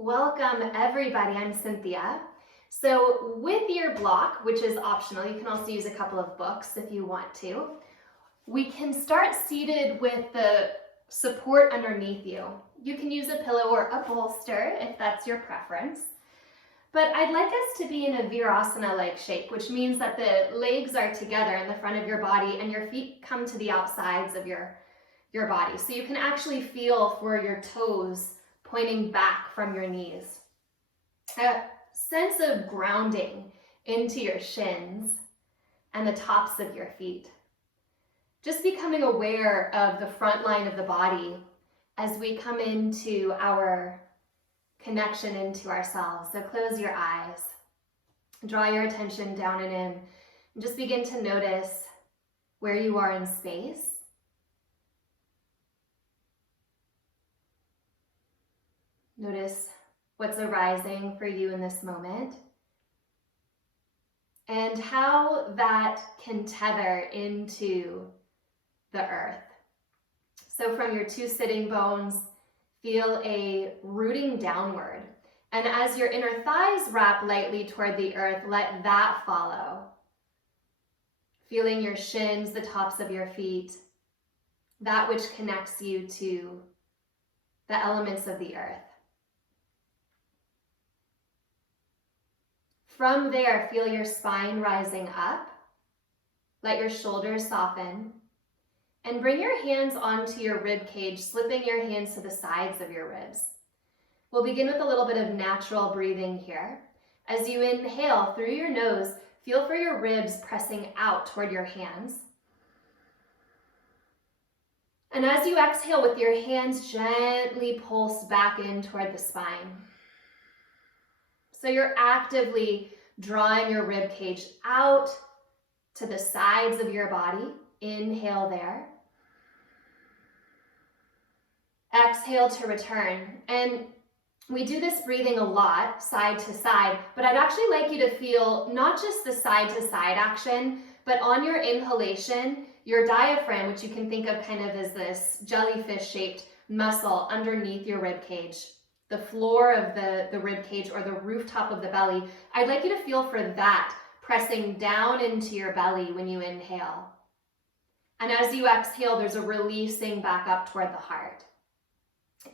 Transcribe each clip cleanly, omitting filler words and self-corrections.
Welcome everybody, I'm Cynthia. So with your block, which is optional, you can also use a couple of books if you want to, we can start seated with the support underneath you. You can use a pillow or a bolster if that's your preference. But I'd like us to be in a Virasana-like shape, which means that the legs are together in the front of your body and your feet come to the outsides of your body. So you can actually feel for your toes pointing back from your knees. A sense of grounding into your shins and the tops of your feet. Just becoming aware of the front line of the body as we come into our connection into ourselves. So close your eyes, draw your attention down and in, and just begin to notice where you are in space. Notice what's arising for you in this moment and how that can tether into the earth. So from your two sitting bones, feel a rooting downward. And as your inner thighs wrap lightly toward the earth, let that follow. Feeling your shins, the tops of your feet, that which connects you to the elements of the earth. From there, feel your spine rising up. Let your shoulders soften. And bring your hands onto your rib cage, slipping your hands to the sides of your ribs. We'll begin with a little bit of natural breathing here. As you inhale through your nose, feel for your ribs pressing out toward your hands. And as you exhale with your hands, gently pulse back in toward the spine. So you're actively drawing your rib cage out to the sides of your body. Inhale there. Exhale to return. And we do this breathing a lot, side to side, but I'd actually like you to feel not just the side to side action, but on your inhalation, your diaphragm, which you can think of kind of as this jellyfish shaped muscle underneath your rib cage. The floor of the rib cage or the rooftop of the belly, I'd like you to feel for that pressing down into your belly when you inhale. And as you exhale, there's a releasing back up toward the heart.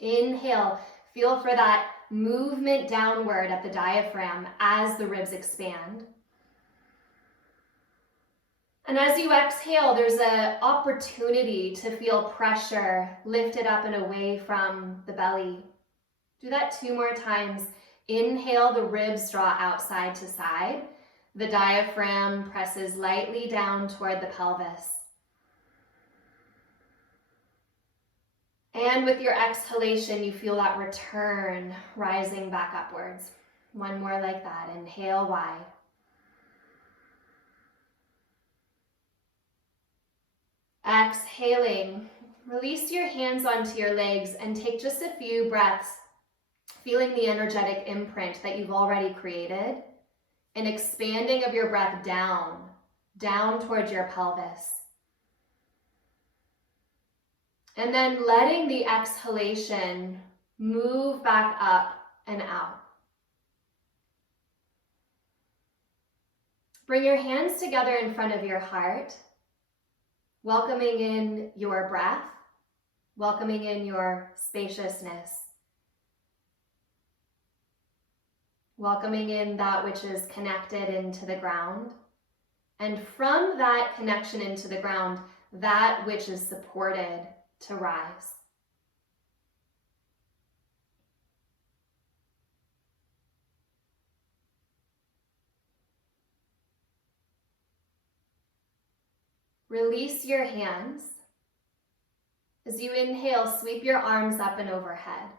Inhale, feel for that movement downward at the diaphragm as the ribs expand. And as you exhale, there's an opportunity to feel pressure lifted up and away from the belly. Do that 2 more times. Inhale, the ribs draw outside to side. The diaphragm presses lightly down toward the pelvis. And with your exhalation, you feel that return rising back upwards. 1 more like that. Inhale wide. Exhaling, release your hands onto your legs and take just a few breaths, feeling the energetic imprint that you've already created, an expanding of your breath down towards your pelvis. And then letting the exhalation move back up and out. Bring your hands together in front of your heart, welcoming in your breath, welcoming in your spaciousness. Welcoming in that which is connected into the ground. And from that connection into the ground, that which is supported to rise. Release your hands. As you inhale, sweep your arms up and overhead.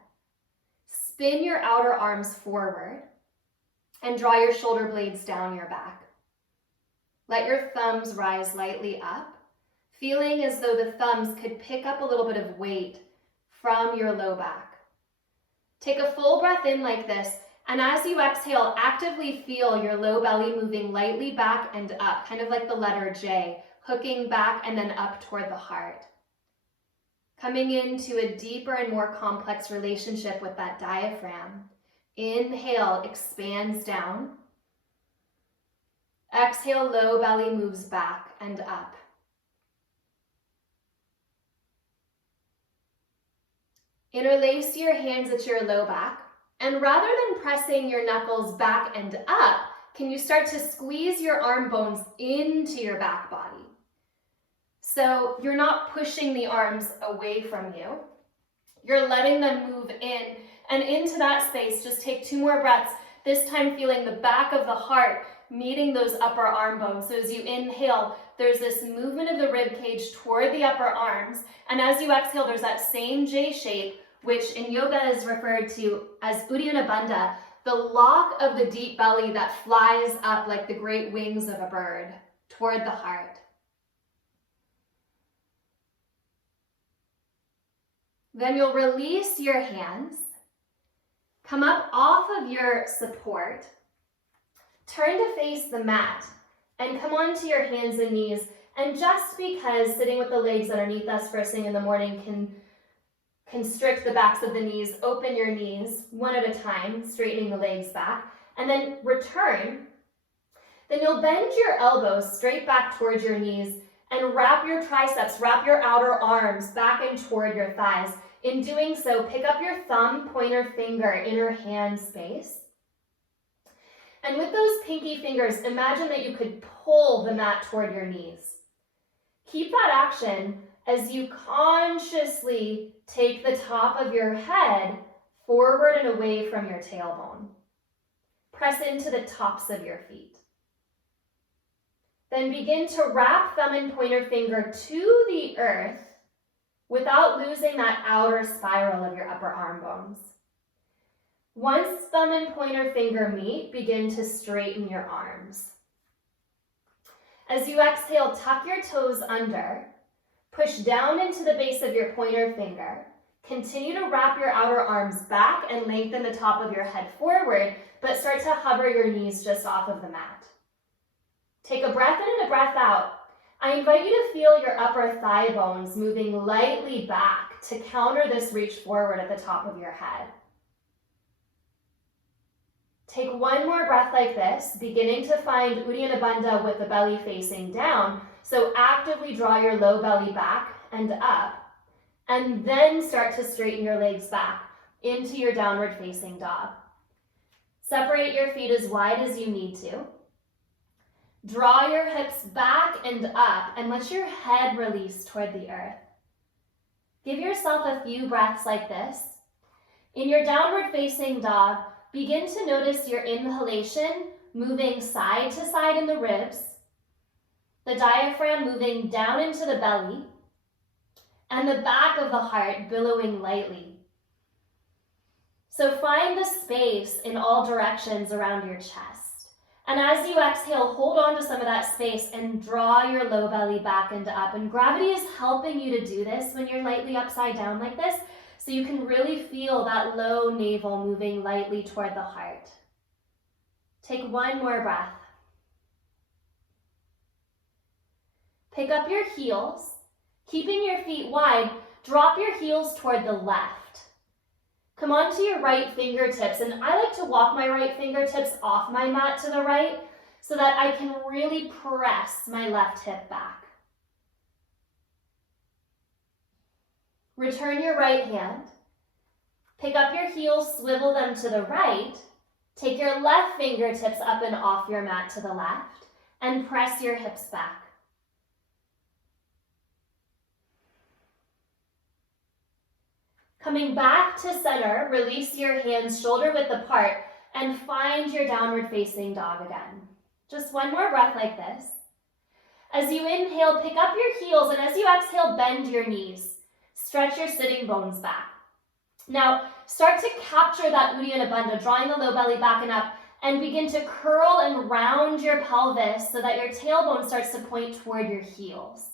Spin your outer arms forward. And draw your shoulder blades down your back. Let your thumbs rise lightly up, feeling as though the thumbs could pick up a little bit of weight from your low back. Take a full breath in like this, and as you exhale, actively feel your low belly moving lightly back and up, kind of like the letter J, hooking back and then up toward the heart. Coming into a deeper and more complex relationship with that diaphragm, Inhale, expands down. Exhale, low belly moves back and up. Interlace your hands at your low back, and rather than pressing your knuckles back and up, can you start to squeeze your arm bones into your back body? So you're not pushing the arms away from you. You're letting them move in, and into that space, just take 2 more breaths, this time feeling the back of the heart meeting those upper arm bones. So as you inhale, there's this movement of the rib cage toward the upper arms, and as you exhale, there's that same J shape, which in yoga is referred to as Uddiyana Bandha, the lock of the deep belly that flies up like the great wings of a bird toward the heart. Then you'll release your hands, come up off of your support, turn to face the mat, and come onto your hands and knees. And just because sitting with the legs underneath us first thing in the morning can constrict the backs of the knees, open your knees one at a time, straightening the legs back, and then return. Then you'll bend your elbows straight back towards your knees and wrap your triceps, wrap your outer arms back and toward your thighs. In doing so, pick up your thumb, pointer finger, inner hand space. And with those pinky fingers, imagine that you could pull the mat toward your knees. Keep that action as you consciously take the top of your head forward and away from your tailbone. Press into the tops of your feet. Then begin to wrap thumb and pointer finger to the earth without losing that outer spiral of your upper arm bones. Once thumb and pointer finger meet, begin to straighten your arms. As you exhale, tuck your toes under, push down into the base of your pointer finger, continue to wrap your outer arms back and lengthen the top of your head forward, but start to hover your knees just off of the mat. Take a breath in and a breath out. I invite you to feel your upper thigh bones moving lightly back to counter this reach forward at the top of your head. Take 1 more breath like this, beginning to find Uddiyana Bandha with the belly facing down. So actively draw your low belly back and up, and then start to straighten your legs back into your downward facing dog. Separate your feet as wide as you need to. Draw your hips back and up and let your head release toward the earth. Give yourself a few breaths like this. In your downward facing dog, begin to notice your inhalation moving side to side in the ribs, the diaphragm moving down into the belly, and the back of the heart billowing lightly. So find the space in all directions around your chest. And as you exhale, hold on to some of that space and draw your low belly back and up. And gravity is helping you to do this when you're lightly upside down like this, so you can really feel that low navel moving lightly toward the heart. Take 1 more breath. Pick up your heels, keeping your feet wide, drop your heels toward the left. Come onto your right fingertips, and I like to walk my right fingertips off my mat to the right so that I can really press my left hip back. Return your right hand. Pick up your heels, swivel them to the right. Take your left fingertips up and off your mat to the left, and press your hips back. Coming back to center, release your hands shoulder width apart and find your downward facing dog again. Just 1 more breath like this. As you inhale, pick up your heels, and as you exhale, bend your knees. Stretch your sitting bones back. Now, start to capture that Uddiyana Bandha, drawing the low belly back and up, and begin to curl and round your pelvis so that your tailbone starts to point toward your heels.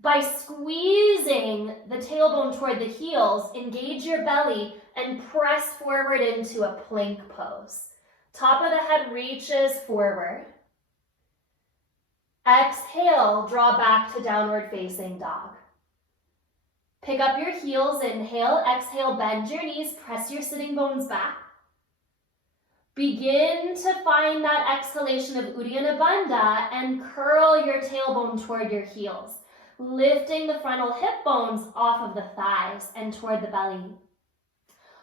By squeezing the tailbone toward the heels, engage your belly and press forward into a plank pose. Top of the head reaches forward. Exhale, draw back to downward facing dog. Pick up your heels, inhale, exhale, bend your knees, press your sitting bones back. Begin to find that exhalation of Uddiyana Bandha and curl your tailbone toward your heels, lifting the frontal hip bones off of the thighs and toward the belly.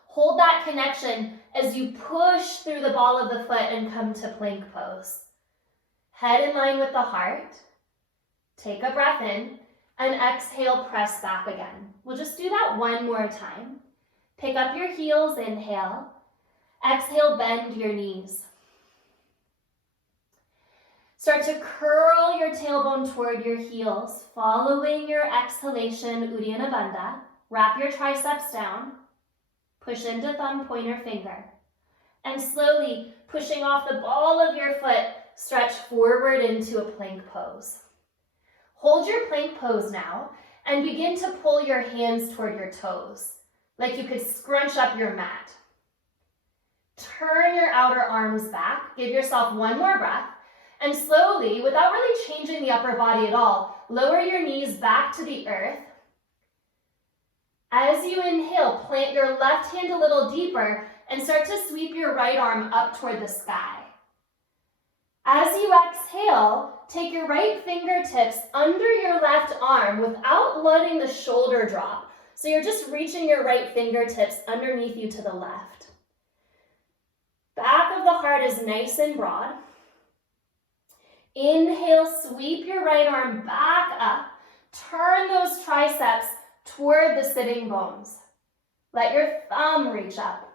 Hold that connection as you push through the ball of the foot and come to plank pose. Head in line with the heart. Take a breath in and exhale, press back again. We'll just do that one more time. Pick up your heels, inhale. Exhale, bend your knees. Start to curl your tailbone toward your heels, following your exhalation, Uddiyana Bandha. Wrap your triceps down. Push into thumb, pointer, finger. And slowly, pushing off the ball of your foot, stretch forward into a plank pose. Hold your plank pose now and begin to pull your hands toward your toes, like you could scrunch up your mat. Turn your outer arms back. Give yourself one more breath. And slowly, without really changing the upper body at all, lower your knees back to the earth. As you inhale, plant your left hand a little deeper and start to sweep your right arm up toward the sky. As you exhale, take your right fingertips under your left arm without letting the shoulder drop. So you're just reaching your right fingertips underneath you to the left. Back of the heart is nice and broad. Inhale, sweep your right arm back up. Turn those triceps toward the sitting bones. Let your thumb reach up.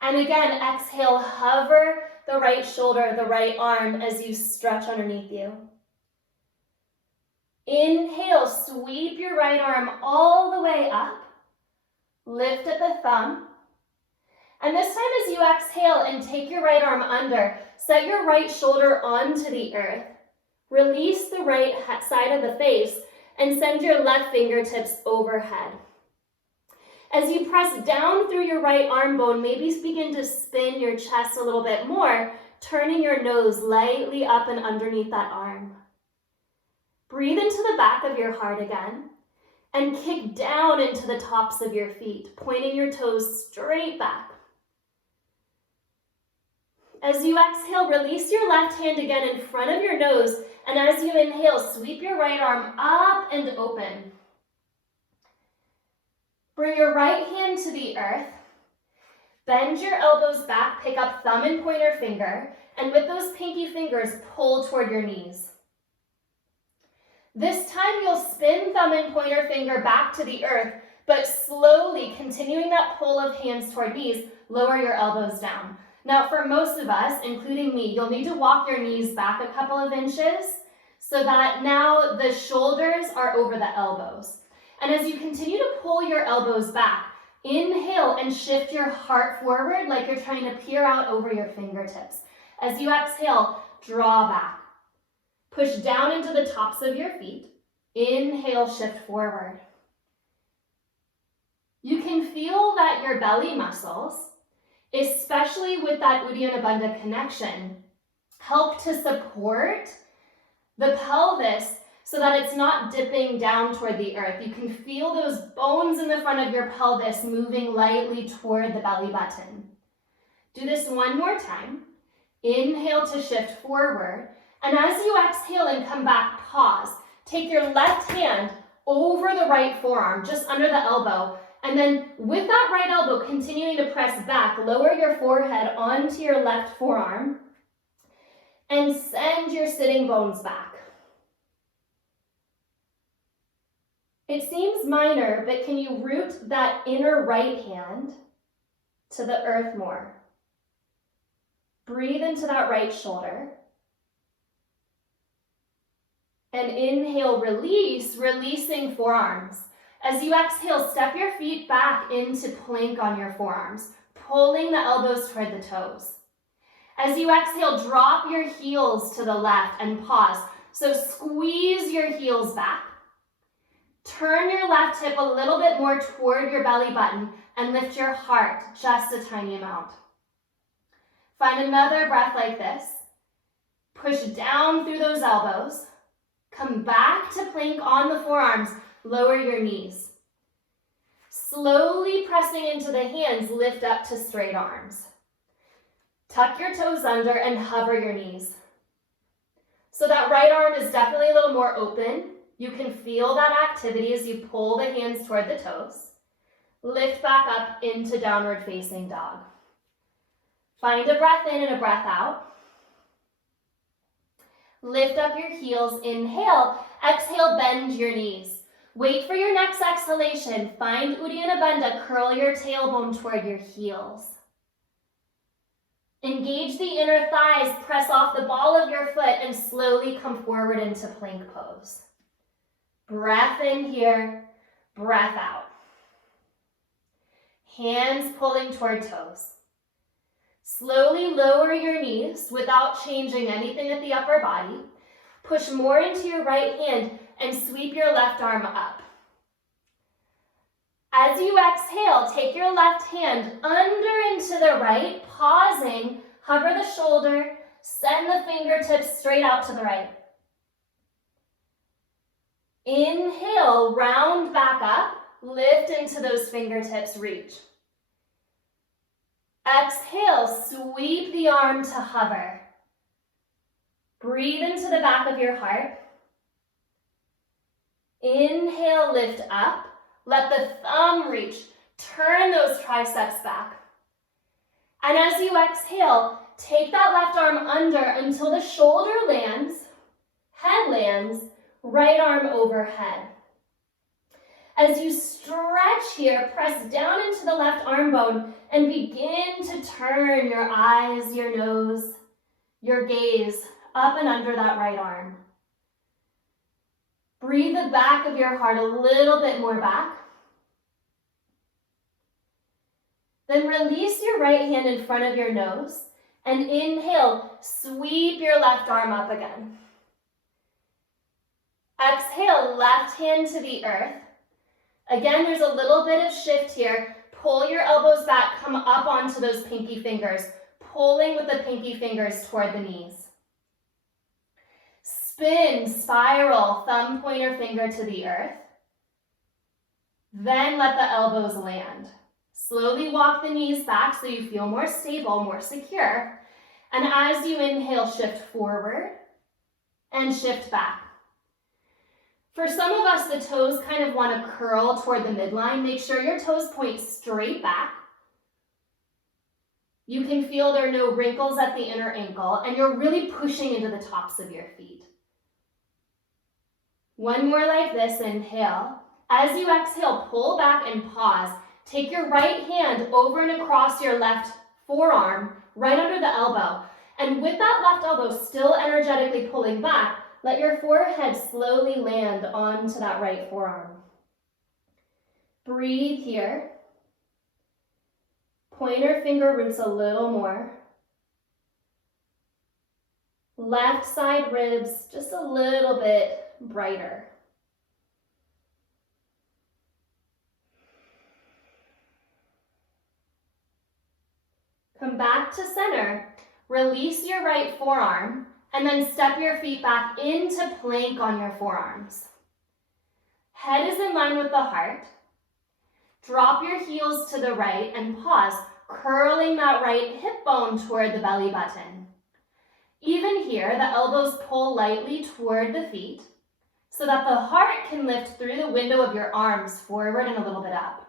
And again, exhale, hover the right shoulder, the right arm as you stretch underneath you. Inhale, sweep your right arm all the way up. Lift at the thumb. And this time as you exhale and take your right arm under, set your right shoulder onto the earth. Release the right side of the face and send your left fingertips overhead. As you press down through your right arm bone, maybe begin to spin your chest a little bit more, turning your nose lightly up and underneath that arm. Breathe into the back of your heart again and kick down into the tops of your feet, pointing your toes straight back. As you exhale, release your left hand again in front of your nose, and as you inhale, sweep your right arm up and open. Bring your right hand to the earth. Bend your elbows back, pick up thumb and pointer finger, and with those pinky fingers, pull toward your knees. This time you'll spin thumb and pointer finger back to the earth, but slowly, continuing that pull of hands toward knees, lower your elbows down. Now for most of us, including me, you'll need to walk your knees back a couple of inches so that now the shoulders are over the elbows. And as you continue to pull your elbows back, inhale and shift your heart forward like you're trying to peer out over your fingertips. As you exhale, draw back. Push down into the tops of your feet. Inhale, shift forward. You can feel that your belly muscles, especially with that Uddiyana Bandha connection, help to support the pelvis so that it's not dipping down toward the earth. You can feel those bones in the front of your pelvis moving lightly toward the belly button. Do this one more time. Inhale to shift forward. And as you exhale and come back, pause. Take your left hand over the right forearm, just under the elbow. And then with that right elbow continuing to press back, lower your forehead onto your left forearm and send your sitting bones back. It seems minor, but can you root that inner right hand to the earth more? Breathe into that right shoulder. And inhale, release, releasing forearms. As you exhale, step your feet back into plank on your forearms, pulling the elbows toward the toes. As you exhale, drop your heels to the left and pause. So squeeze your heels back. Turn your left hip a little bit more toward your belly button and lift your heart just a tiny amount. Find another breath like this. Push down through those elbows. Come back to plank on the forearms. Lower your knees. Slowly pressing into the hands, lift up to straight arms. Tuck your toes under and hover your knees. So that right arm is definitely a little more open. You can feel that activity as you pull the hands toward the toes. Lift back up into downward facing dog. Find a breath in and a breath out. Lift up your heels, inhale. Exhale, bend your knees. Wait for your next exhalation. Find Uddiyana Bandha, curl your tailbone toward your heels. Engage the inner thighs, press off the ball of your foot, and slowly come forward into plank pose. Breath in here, breath out. Hands pulling toward toes. Slowly lower your knees without changing anything at the upper body. Push more into your right hand and sweep your left arm up. As you exhale, take your left hand under into the right, pausing, hover the shoulder, send the fingertips straight out to the right. Inhale, round back up, lift into those fingertips, reach. Exhale, sweep the arm to hover. Breathe into the back of your heart. Inhale, lift up. Let the thumb reach. Turn those triceps back. And as you exhale, take that left arm under until the shoulder lands, head lands, right arm overhead. As you stretch here, press down into the left arm bone and begin to turn your eyes, your nose, your gaze up and under that right arm. Breathe the back of your heart a little bit more back. Then release your right hand in front of your nose and inhale, sweep your left arm up again. Exhale, left hand to the earth. Again, there's a little bit of shift here. Pull your elbows back, come up onto those pinky fingers, pulling with the pinky fingers toward the knees. Spin, spiral, thumb, pointer, finger to the earth. Then let the elbows land. Slowly walk the knees back so you feel more stable, more secure. And as you inhale, shift forward and shift back. For some of us, the toes kind of want to curl toward the midline. Make sure your toes point straight back. You can feel there are no wrinkles at the inner ankle, and you're really pushing into the tops of your feet. One more like this, inhale. As you exhale, pull back and pause. Take your right hand over and across your left forearm, right under the elbow. And with that left elbow still energetically pulling back, let your forehead slowly land onto that right forearm. Breathe here. Pointer finger roots a little more. Left side ribs just a little bit brighter. Come back to center. Release your right forearm. And then step your feet back into plank on your forearms. Head is in line with the heart. Drop your heels to the right and pause, curling that right hip bone toward the belly button. Even here, the elbows pull lightly toward the feet so that the heart can lift through the window of your arms forward and a little bit up.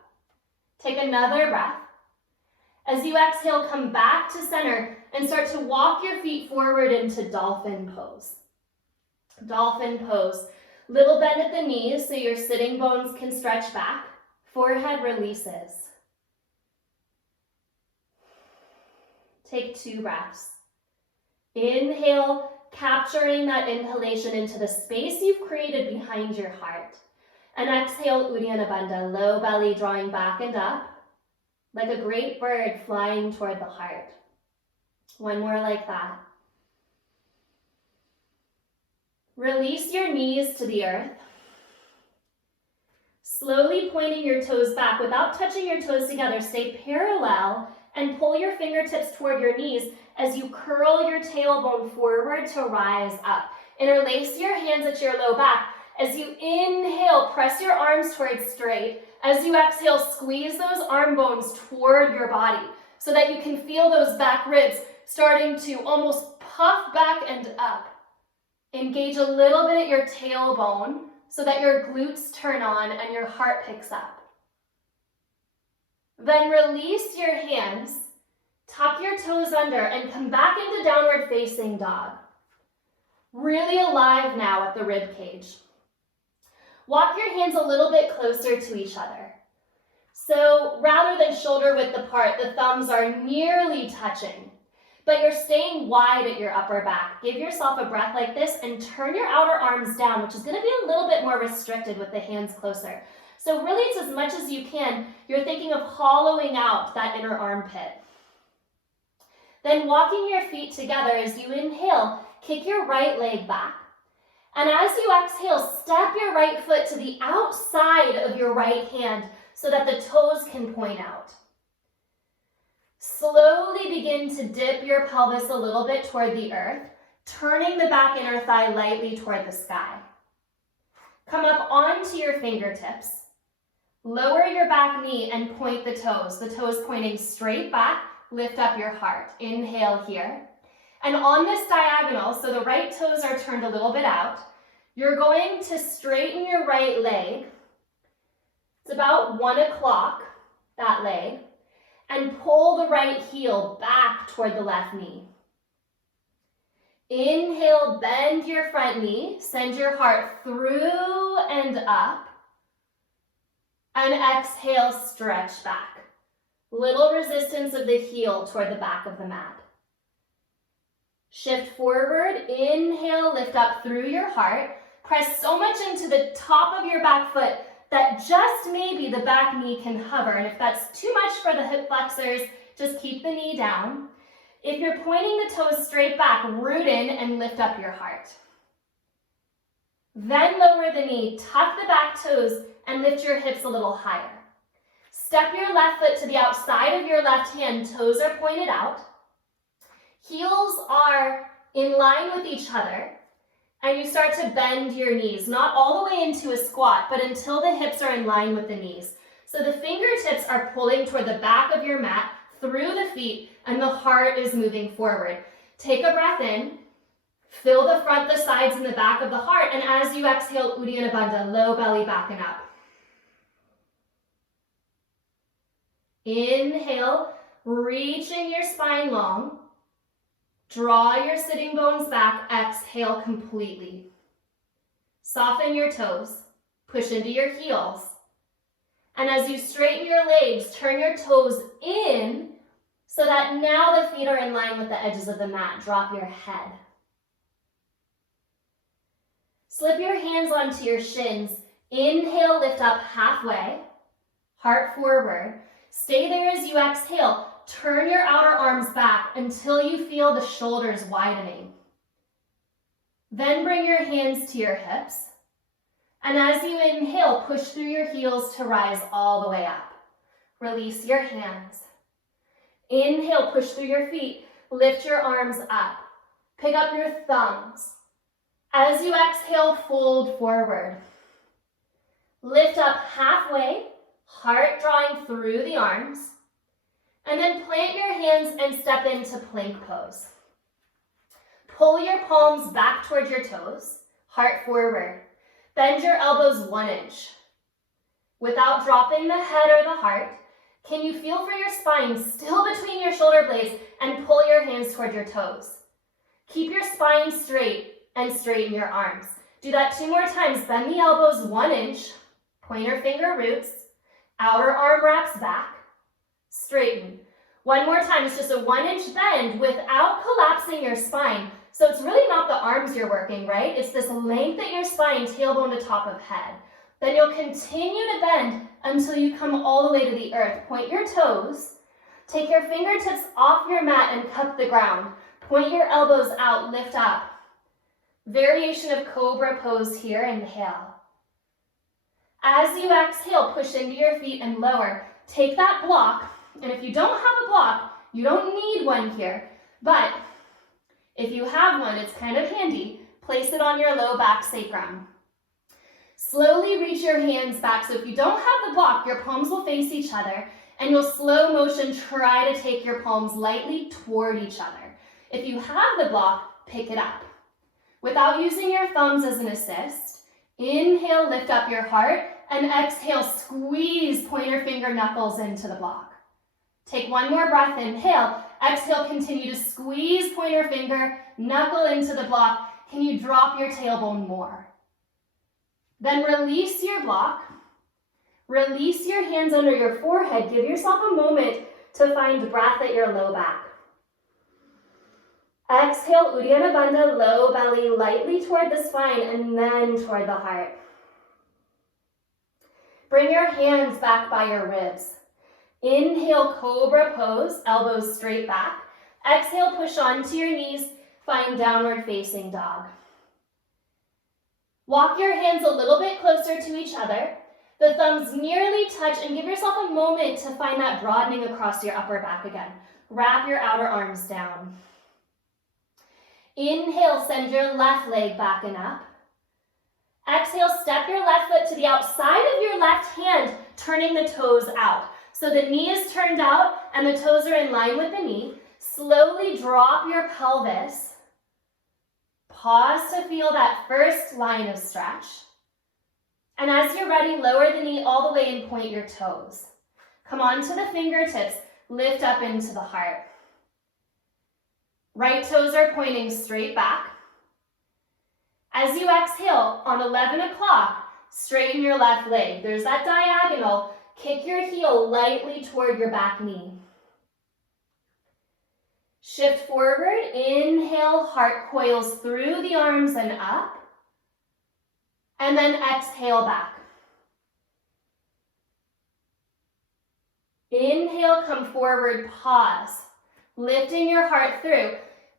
Take another breath. As you exhale, come back to center and start to walk your feet forward into dolphin pose. Dolphin pose. Little bend at the knees so your sitting bones can stretch back. Forehead releases. Take 2 breaths. Inhale, capturing that inhalation into the space you've created behind your heart. And exhale, Uddiyana Bandha, low belly drawing back and up, like a great bird flying toward the heart. One more like that. Release your knees to the earth. Slowly pointing your toes back without touching your toes together. Stay parallel and pull your fingertips toward your knees as you curl your tailbone forward to rise up. Interlace your hands at your low back. As you inhale, press your arms towards straight. As you exhale, squeeze those arm bones toward your body so that you can feel those back ribs starting to almost puff back and up. Engage a little bit at your tailbone so that your glutes turn on and your heart picks up. Then release your hands, tuck your toes under, and come back into downward facing dog. Really alive now at the rib cage. Walk your hands a little bit closer to each other. So rather than shoulder width apart, the thumbs are nearly touching, but you're staying wide at your upper back. Give yourself a breath like this and turn your outer arms down, which is going to be a little bit more restricted with the hands closer. So really, it's as much as you can. You're thinking of hollowing out that inner armpit. Then walking your feet together as you inhale, kick your right leg back. And as you exhale, step your right foot to the outside of your right hand so that the toes can point out. Slowly begin to dip your pelvis a little bit toward the earth, turning the back inner thigh lightly toward the sky. Come up onto your fingertips. Lower your back knee and point the toes pointing straight back. Lift up your heart. Inhale here. And on this diagonal, so the right toes are turned a little bit out, you're going to straighten your right leg. It's about 1 o'clock, that leg, and pull the right heel back toward the left knee. Inhale, bend your front knee, send your heart through and up, and exhale, stretch back. Little resistance of the heel toward the back of the mat. Shift forward, inhale, lift up through your heart. Press so much into the top of your back foot that just maybe the back knee can hover. And if that's too much for the hip flexors, just keep the knee down. If you're pointing the toes straight back, root in and lift up your heart. Then lower the knee, tuck the back toes, and lift your hips a little higher. Step your left foot to the outside of your left hand, toes are pointed out. Heels are in line with each other, and you start to bend your knees, not all the way into a squat, but until the hips are in line with the knees. So the fingertips are pulling toward the back of your mat, through the feet, and the heart is moving forward. Take a breath in, fill the front, the sides, and the back of the heart, and as you exhale, Uddiyana Bandha, low belly back and up. Inhale, reaching your spine long. Draw your sitting bones back, exhale completely. Soften your toes, push into your heels. And as you straighten your legs, turn your toes in so that now the feet are in line with the edges of the mat. Drop your head. Slip your hands onto your shins. Inhale, lift up halfway, heart forward. Stay there as you exhale. Turn your outer arms back until you feel the shoulders widening. Then bring your hands to your hips. And as you inhale, push through your heels to rise all the way up. Release your hands. Inhale, push through your feet. Lift your arms up. Pick up your thumbs. As you exhale, fold forward. Lift up halfway, heart drawing through the arms. And then plant your hands and step into plank pose. Pull your palms back towards your toes, heart forward. Bend your elbows 1 inch. Without dropping the head or the heart, can you feel for your spine still between your shoulder blades and pull your hands toward your toes? Keep your spine straight and straighten your arms. Do that 2 more times. Bend the elbows 1 inch, pointer finger roots, outer arm wraps back. Straighten. 1 more time, it's just a 1 inch bend without collapsing your spine. So it's really not the arms you're working, right? It's this length at your spine, tailbone to top of head. Then you'll continue to bend until you come all the way to the earth. Point your toes, take your fingertips off your mat and cup the ground. Point your elbows out, lift up. Variation of Cobra Pose here, inhale. As you exhale, push into your feet and lower. Take that block. And if you don't have a block, you don't need one here, but if you have one, it's kind of handy. Place it on your low back sacrum. Slowly reach your hands back. So if you don't have the block, your palms will face each other, and you'll slow motion try to take your palms lightly toward each other. If you have the block, pick it up. Without using your thumbs as an assist, inhale, lift up your heart, and exhale, squeeze pointer finger knuckles into the block. Take one more breath, inhale, exhale, continue to squeeze pointer finger, knuckle into the block. Can you drop your tailbone more? Then release your block, release your hands under your forehead, give yourself a moment to find breath at your low back. Exhale, Uddiyana Bandha, low belly lightly toward the spine and then toward the heart. Bring your hands back by your ribs. Inhale, Cobra Pose, elbows straight back. Exhale, push onto your knees, find downward facing dog. Walk your hands a little bit closer to each other. The thumbs nearly touch and give yourself a moment to find that broadening across your upper back again. Wrap your outer arms down. Inhale, send your left leg back and up. Exhale, step your left foot to the outside of your left hand, turning the toes out. So the knee is turned out and the toes are in line with the knee. Slowly drop your pelvis. Pause to feel that first line of stretch. And as you're ready, lower the knee all the way and point your toes. Come onto the fingertips, lift up into the heart. Right toes are pointing straight back. As you exhale, on 11 o'clock, straighten your left leg. There's that diagonal. Kick your heel lightly toward your back knee. Shift forward, inhale, heart coils through the arms and up. And then exhale back. Inhale, come forward, pause. Lifting your heart through.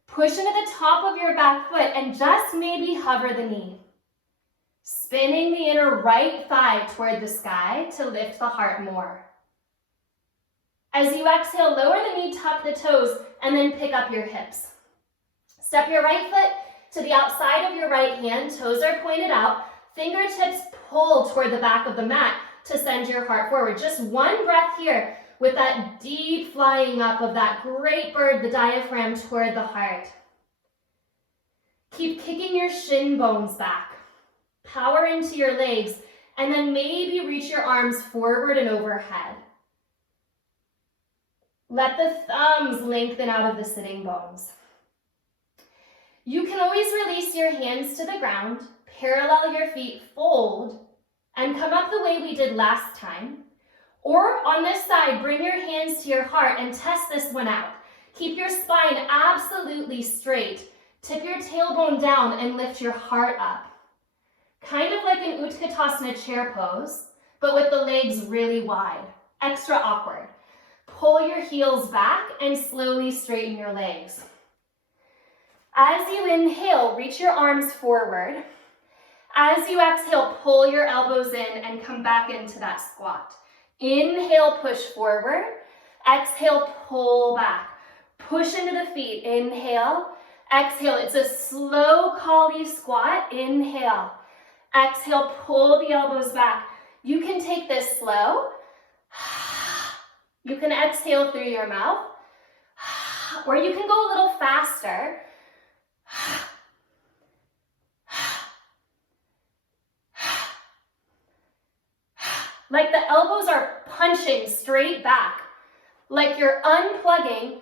Push into the top of your back foot and just maybe hover the knee. Spinning the inner right thigh toward the sky to lift the heart more. As you exhale, lower the knee, tuck the toes, and then pick up your hips. Step your right foot to the outside of your right hand, toes are pointed out, fingertips pull toward the back of the mat to send your heart forward. Just one breath here with that deep flying up of that great bird, the diaphragm, toward the heart. Keep kicking your shin bones back. Power into your legs, and then maybe reach your arms forward and overhead. Let the thumbs lengthen out of the sitting bones. You can always release your hands to the ground, parallel your feet, fold, and come up the way we did last time. Or on this side, bring your hands to your heart and test this one out. Keep your spine absolutely straight. Tip your tailbone down and lift your heart up. Kind of like an Utkatasana chair pose, but with the legs really wide. Extra awkward. Pull your heels back and slowly straighten your legs. As you inhale, reach your arms forward. As you exhale, pull your elbows in and come back into that squat. Inhale, push forward. Exhale, pull back. Push into the feet. Inhale. Exhale. It's a slow Kali squat. Inhale. Exhale, pull the elbows back. You can take this slow. You can exhale through your mouth. Or you can go a little faster. Like the elbows are punching straight back. Like you're unplugging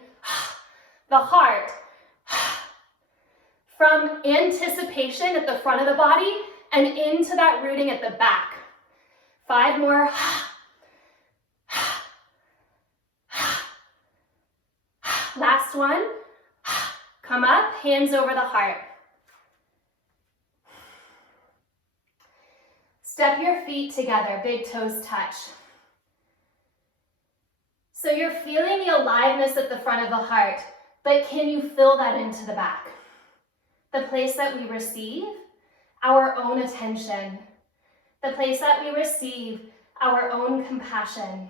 the heart from anticipation at the front of the body and into that rooting at the back. 5 more. Last one. Come up, hands over the heart. Step your feet together, big toes touch. So you're feeling the aliveness at the front of the heart, but can you fill that into the back? The place that we receive our own attention. The place that we receive our own compassion.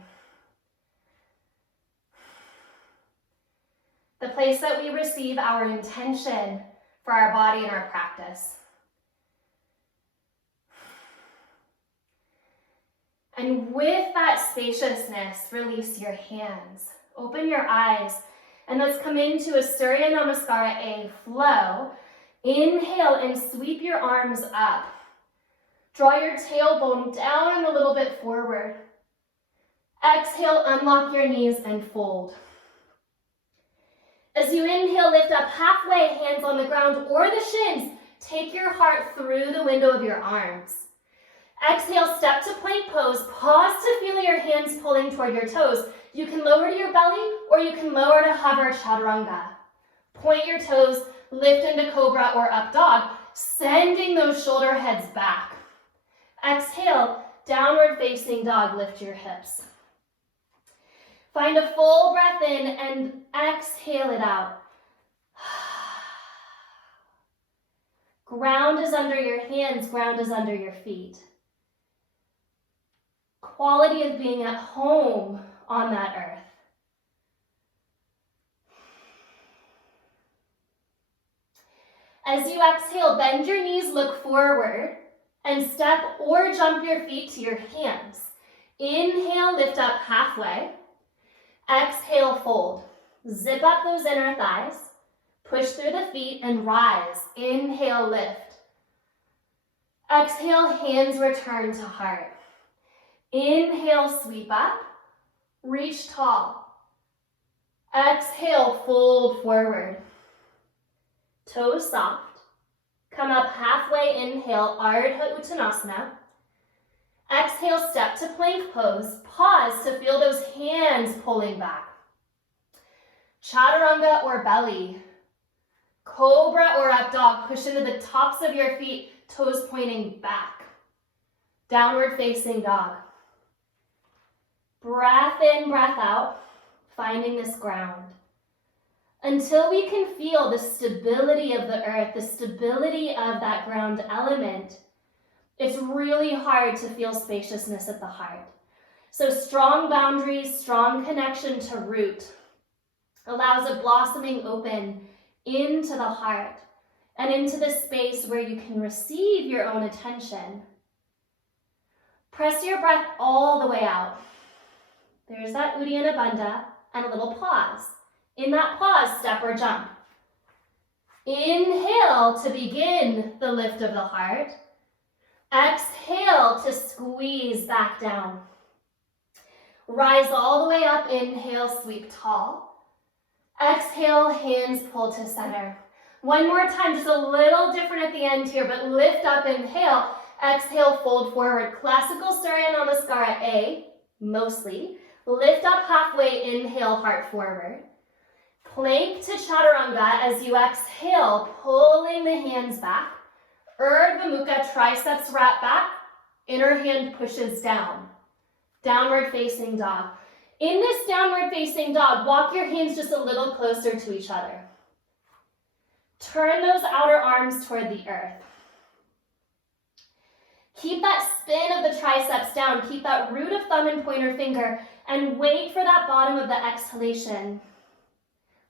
The place that we receive our intention for our body and our practice. And with that spaciousness, release your hands. Open your eyes And let's come into a Surya Namaskara A flow. Inhale and sweep your arms up. Draw your tailbone down and a little bit forward. Exhale, unlock your knees and fold. As you inhale, lift up halfway, hands on the ground or the shins. Take your heart through the window of your arms. Exhale, step to plank pose. Pause to feel your hands pulling toward your toes. You can lower to your belly or you can lower to hover chaturanga. Point your toes, lift into cobra or up dog, sending those shoulder heads back. Exhale, downward facing dog, lift your hips. Find a full breath in and exhale it out. Ground is under your hands, ground is under your feet. Quality of being at home on that earth. As you exhale, bend your knees, look forward, and step or jump your feet to your hands. Inhale, lift up halfway. Exhale, fold. Zip up those inner thighs. Push through the feet and rise. Inhale, lift. Exhale, hands return to heart. Inhale, sweep up. Reach tall. Exhale, fold forward. Toes soft. Come up halfway, inhale, Ardha Uttanasana. Exhale, step to plank pose. Pause to feel those hands pulling back. Chaturanga or belly. Cobra or up dog. Push into the tops of your feet, toes pointing back. Downward facing dog. Breath in, breath out, finding this ground. Until we can feel the stability of the earth, the stability of that ground element, it's really hard to feel spaciousness at the heart. So strong boundaries, strong connection to root allows a blossoming open into the heart and into the space where you can receive your own attention. Press your breath all the way out. There's that Uddiyana Bandha and a little pause. In that pause, step or jump. Inhale to begin the lift of the heart. Exhale to squeeze back down. Rise all the way up, inhale, sweep tall. Exhale, hands pull to center. One more time, just a little different at the end here, but lift up, inhale. Exhale, fold forward. Classical Surya Namaskara A, mostly. Lift up halfway, inhale, heart forward. Plank to chaturanga as you exhale, pulling the hands back. Urdhva Mukha, triceps wrap back. Inner hand pushes down. Downward facing dog. In this downward facing dog, walk your hands just a little closer to each other. Turn those outer arms toward the earth. Keep that spin of the triceps down. Keep that root of thumb and pointer finger and wait for that bottom of the exhalation.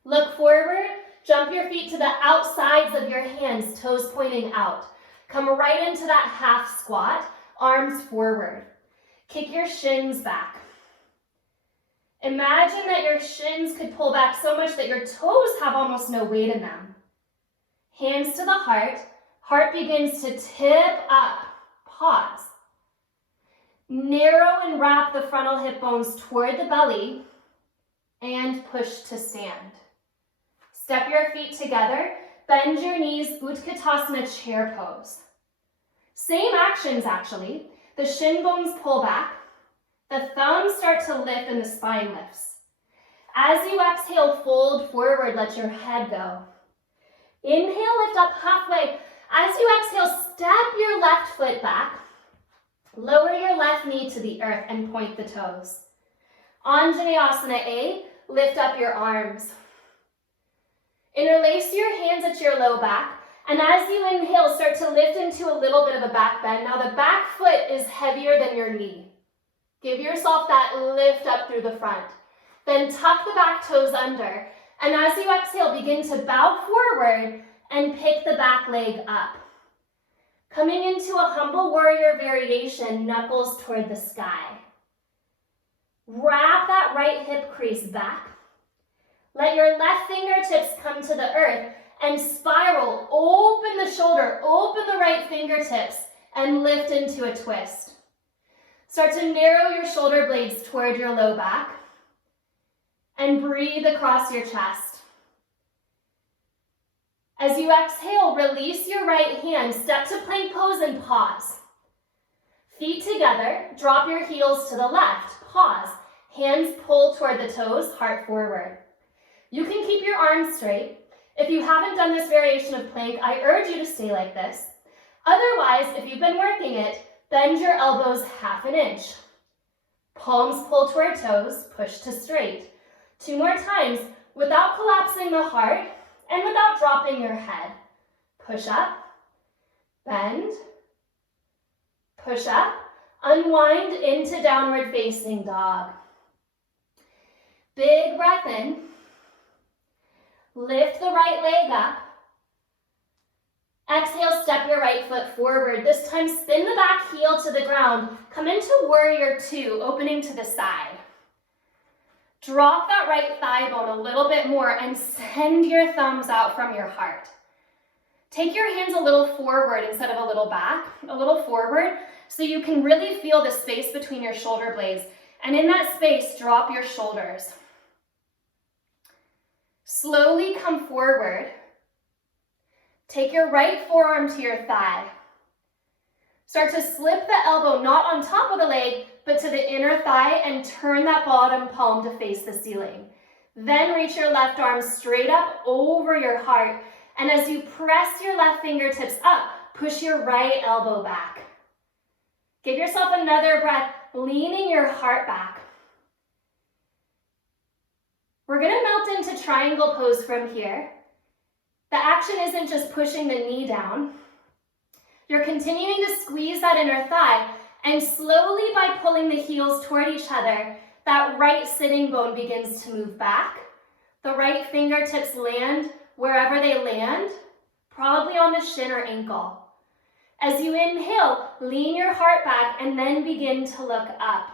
Look forward, jump your feet to the outsides of your hands, toes pointing out. Come right into that half squat, arms forward. Kick your shins back. Imagine that your shins could pull back so much that your toes have almost no weight in them. Hands to the heart. Heart begins to tip up. Pause. Narrow and wrap the frontal hip bones toward the belly and push to stand. Step your feet together. Bend your knees, Utkatasana chair pose. Same actions actually. The shin bones pull back. The thumbs start to lift and the spine lifts. As you exhale, fold forward, let your head go. Inhale, lift up halfway. As you exhale, step your left foot back. Lower your left knee to the earth and point the toes. Anjaneyasana A, lift up your arms. Interlace your hands at your low back. And as you inhale, start to lift into a little bit of a back bend. Now the back foot is heavier than your knee. Give yourself that lift up through the front. Then tuck the back toes under. And as you exhale, begin to bow forward and pick the back leg up. Coming into a humble warrior variation, knuckles toward the sky. Wrap that right hip crease back. Let your left fingertips come to the earth and spiral. Open the shoulder, open the right fingertips, and lift into a twist. Start to narrow your shoulder blades toward your low back and breathe across your chest. As you exhale, release your right hand, step to plank pose and pause. Feet together, drop your heels to the left, pause. Hands pull toward the toes, heart forward. You can keep your arms straight. If you haven't done this variation of plank, I urge you to stay like this. Otherwise, if you've been working it, bend your elbows 1/2 inch. Palms pull toward toes, push to straight. 2 more times without collapsing the heart and without dropping your head. Push up, bend, push up, unwind into downward facing dog. Big breath in. Lift the right leg up. Exhale, step your right foot forward. This time, spin the back heel to the ground. Come into warrior 2, opening to the side. Drop that right thigh bone a little bit more and send your thumbs out from your heart. Take your hands a little forward instead of a little back, a little forward, so you can really feel the space between your shoulder blades. And in that space, drop your shoulders. Slowly come forward. Take your right forearm to your thigh. Start to slip the elbow not on top of the leg, but to the inner thigh and turn that bottom palm to face the ceiling. Then reach your left arm straight up over your heart. And as you press your left fingertips up, push your right elbow back. Give yourself another breath, leaning your heart back. We're going to melt into triangle pose from here. The action isn't just pushing the knee down. You're continuing to squeeze that inner thigh, and slowly by pulling the heels toward each other, that right sitting bone begins to move back. The right fingertips land wherever they land, probably on the shin or ankle. As you inhale, lean your heart back and then begin to look up.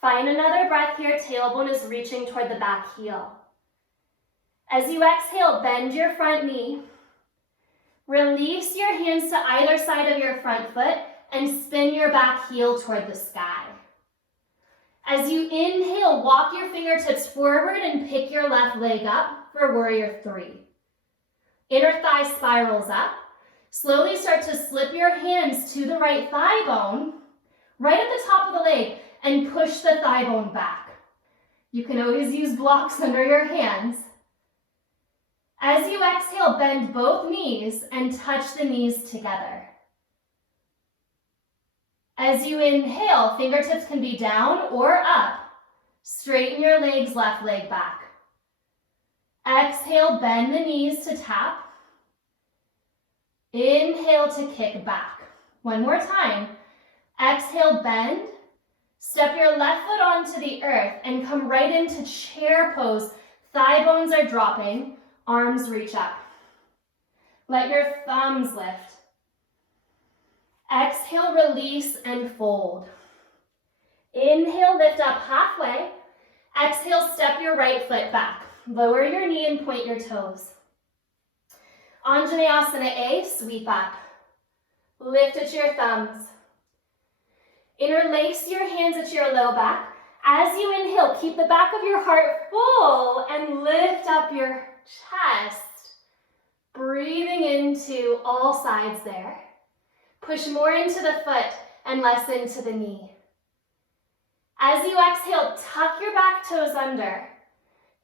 Find another breath here. Tailbone is reaching toward the back heel. As you exhale, bend your front knee. Release your hands to either side of your front foot and spin your back heel toward the sky. As you inhale, walk your fingertips forward and pick your left leg up for warrior 3. Inner thigh spirals up. Slowly start to slip your hands to the right thigh bone, right at the top of the leg, and push the thigh bone back. You can always use blocks under your hands. As you exhale, bend both knees and touch the knees together. As you inhale, fingertips can be down or up. Straighten your legs, left leg back. Exhale, bend the knees to tap. Inhale to kick back. One more time. Exhale, bend. Step your left foot onto the earth and come right into chair pose. Thigh bones are dropping, arms reach up. Let your thumbs lift. Exhale, release and fold. Inhale, lift up halfway. Exhale, step your right foot back. Lower your knee and point your toes. Anjaneyasana A, sweep up. Lift at your thumbs. Interlace your hands at your low back. As you inhale, keep the back of your heart full and lift up your chest. Breathing into all sides there. Push more into the foot and less into the knee. As you exhale, tuck your back toes under.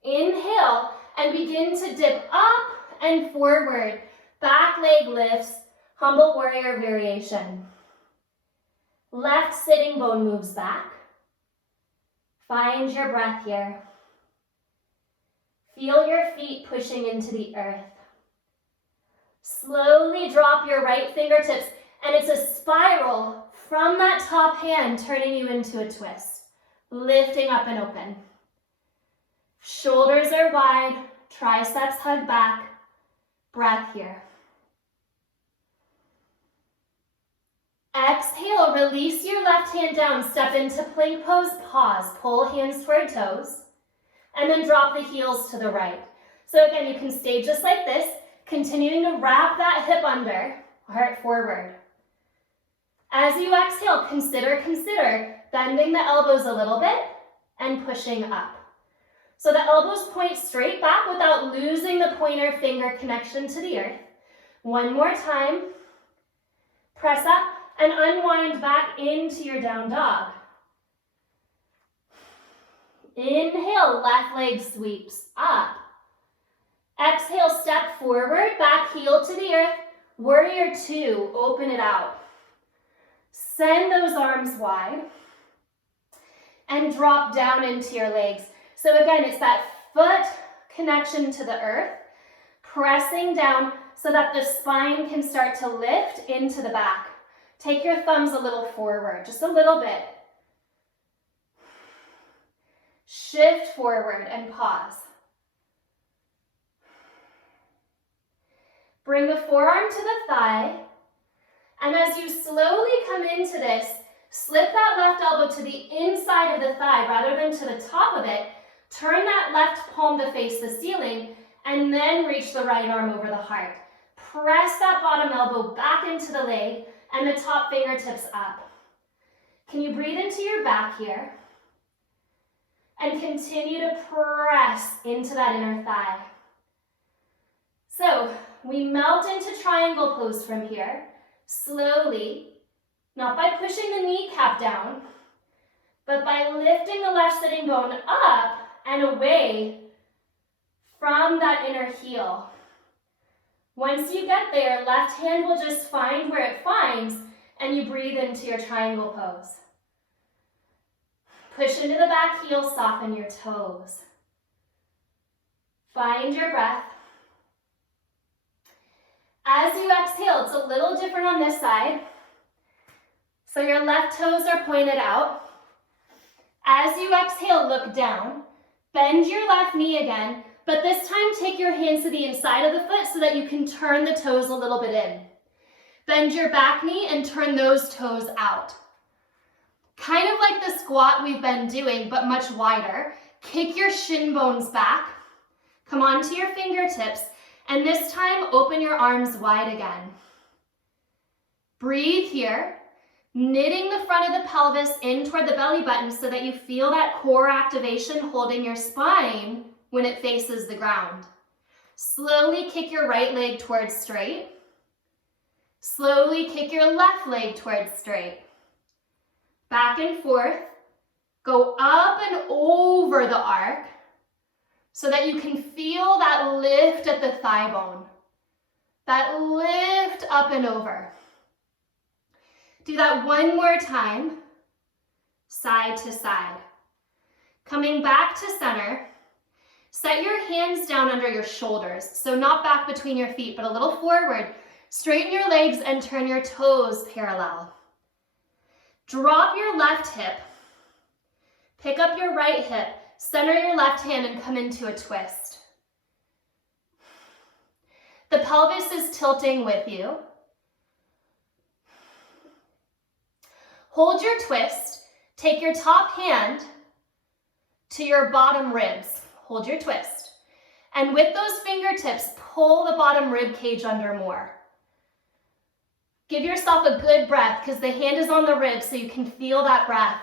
Inhale and begin to dip up and forward. Back leg lifts, humble warrior variation. Left sitting bone moves back. Find your breath here. Feel your feet pushing into the earth. Slowly drop your right fingertips, and it's a spiral from that top hand, turning you into a twist. Lifting up and open. Shoulders are wide, triceps hug back. Breath here. Exhale, release your left hand down, step into plank pose, pause, pull hands toward toes, and then drop the heels to the right. So again, you can stay just like this, continuing to wrap that hip under, heart forward. As you exhale, consider bending the elbows a little bit and pushing up. So the elbows point straight back without losing the pointer finger connection to the earth. One more time. Press up and unwind back into your down dog. Inhale, left leg sweeps up. Exhale, step forward, back heel to the earth. Warrior two, open it out. Send those arms wide and drop down into your legs. So again, it's that foot connection to the earth, pressing down so that the spine can start to lift into the back. Take your thumbs a little forward, just a little bit. Shift forward and pause. Bring the forearm to the thigh, and as you slowly come into this, slip that left elbow to the inside of the thigh rather than to the top of it. Turn that left palm to face the ceiling, and then reach the right arm over the heart. Press that bottom elbow back into the leg, and the top fingertips up. Can you breathe into your back here? And continue to press into that inner thigh. So, we melt into triangle pose from here, slowly, not by pushing the kneecap down, but by lifting the left sitting bone up and away from that inner heel. Once you get there, left hand will just find where it finds, and you breathe into your triangle pose. Push into the back heel, soften your toes. Find your breath. As you exhale, it's a little different on this side. So your left toes are pointed out. As you exhale, look down. Bend your left knee again, but this time take your hands to the inside of the foot so that you can turn the toes a little bit in. Bend your back knee and turn those toes out. Kind of like the squat we've been doing, but much wider. Kick your shin bones back. Come onto your fingertips, and this time open your arms wide again. Breathe here, knitting the front of the pelvis in toward the belly button so that you feel that core activation holding your spine when it faces the ground. Slowly kick your right leg towards straight. Slowly kick your left leg towards straight. Back and forth. Go up and over the arc so that you can feel that lift at the thigh bone. That lift up and over. Do that one more time, side to side. Coming back to center, set your hands down under your shoulders, so not back between your feet, but a little forward. Straighten your legs and turn your toes parallel. Drop your left hip, pick up your right hip, center your left hand and come into a twist. The pelvis is tilting with you. Hold your twist, take your top hand to your bottom ribs. Hold your twist. And with those fingertips, pull the bottom rib cage under more. Give yourself a good breath because the hand is on the rib so you can feel that breath.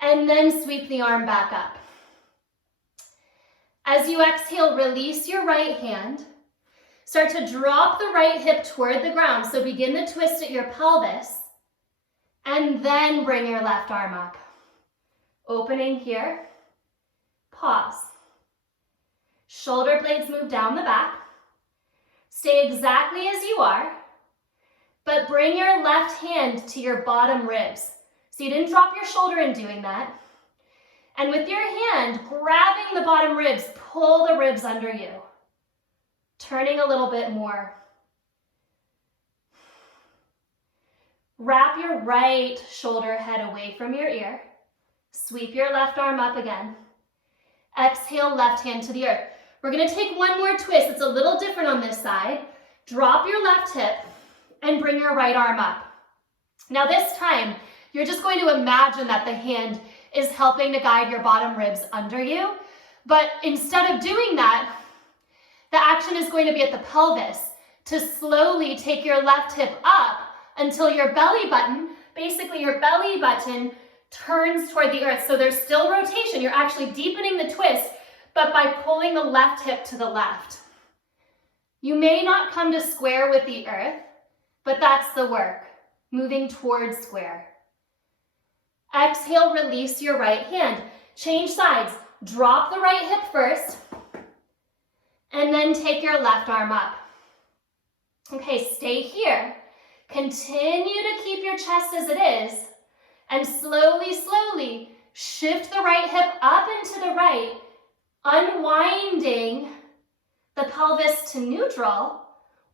And then sweep the arm back up. As you exhale, release your right hand. Start to drop the right hip toward the ground. So begin the twist at your pelvis. And then bring your left arm up. Opening here. Pause. Shoulder blades move down the back. Stay exactly as you are, but bring your left hand to your bottom ribs. So you didn't drop your shoulder in doing that. And with your hand, grabbing the bottom ribs, pull the ribs under you. Turning a little bit more. Wrap your right shoulder head away from your ear. Sweep your left arm up again. Exhale, left hand to the earth. We're going to take one more twist. It's a little different on this side. Drop your left hip and bring your right arm up. Now this time, you're just going to imagine that the hand is helping to guide your bottom ribs under you. But instead of doing that, the action is going to be at the pelvis to slowly take your left hip up until your belly button, basically your belly button, turns toward the earth. So there's still rotation. You're actually deepening the twist, but by pulling the left hip to the left. You may not come to square with the earth, but that's the work, moving towards square. Exhale, release your right hand. Change sides. Drop the right hip first, and then take your left arm up. Okay, stay here. Continue to keep your chest as it is, and slowly, slowly shift the right hip up and to the right, unwinding the pelvis to neutral,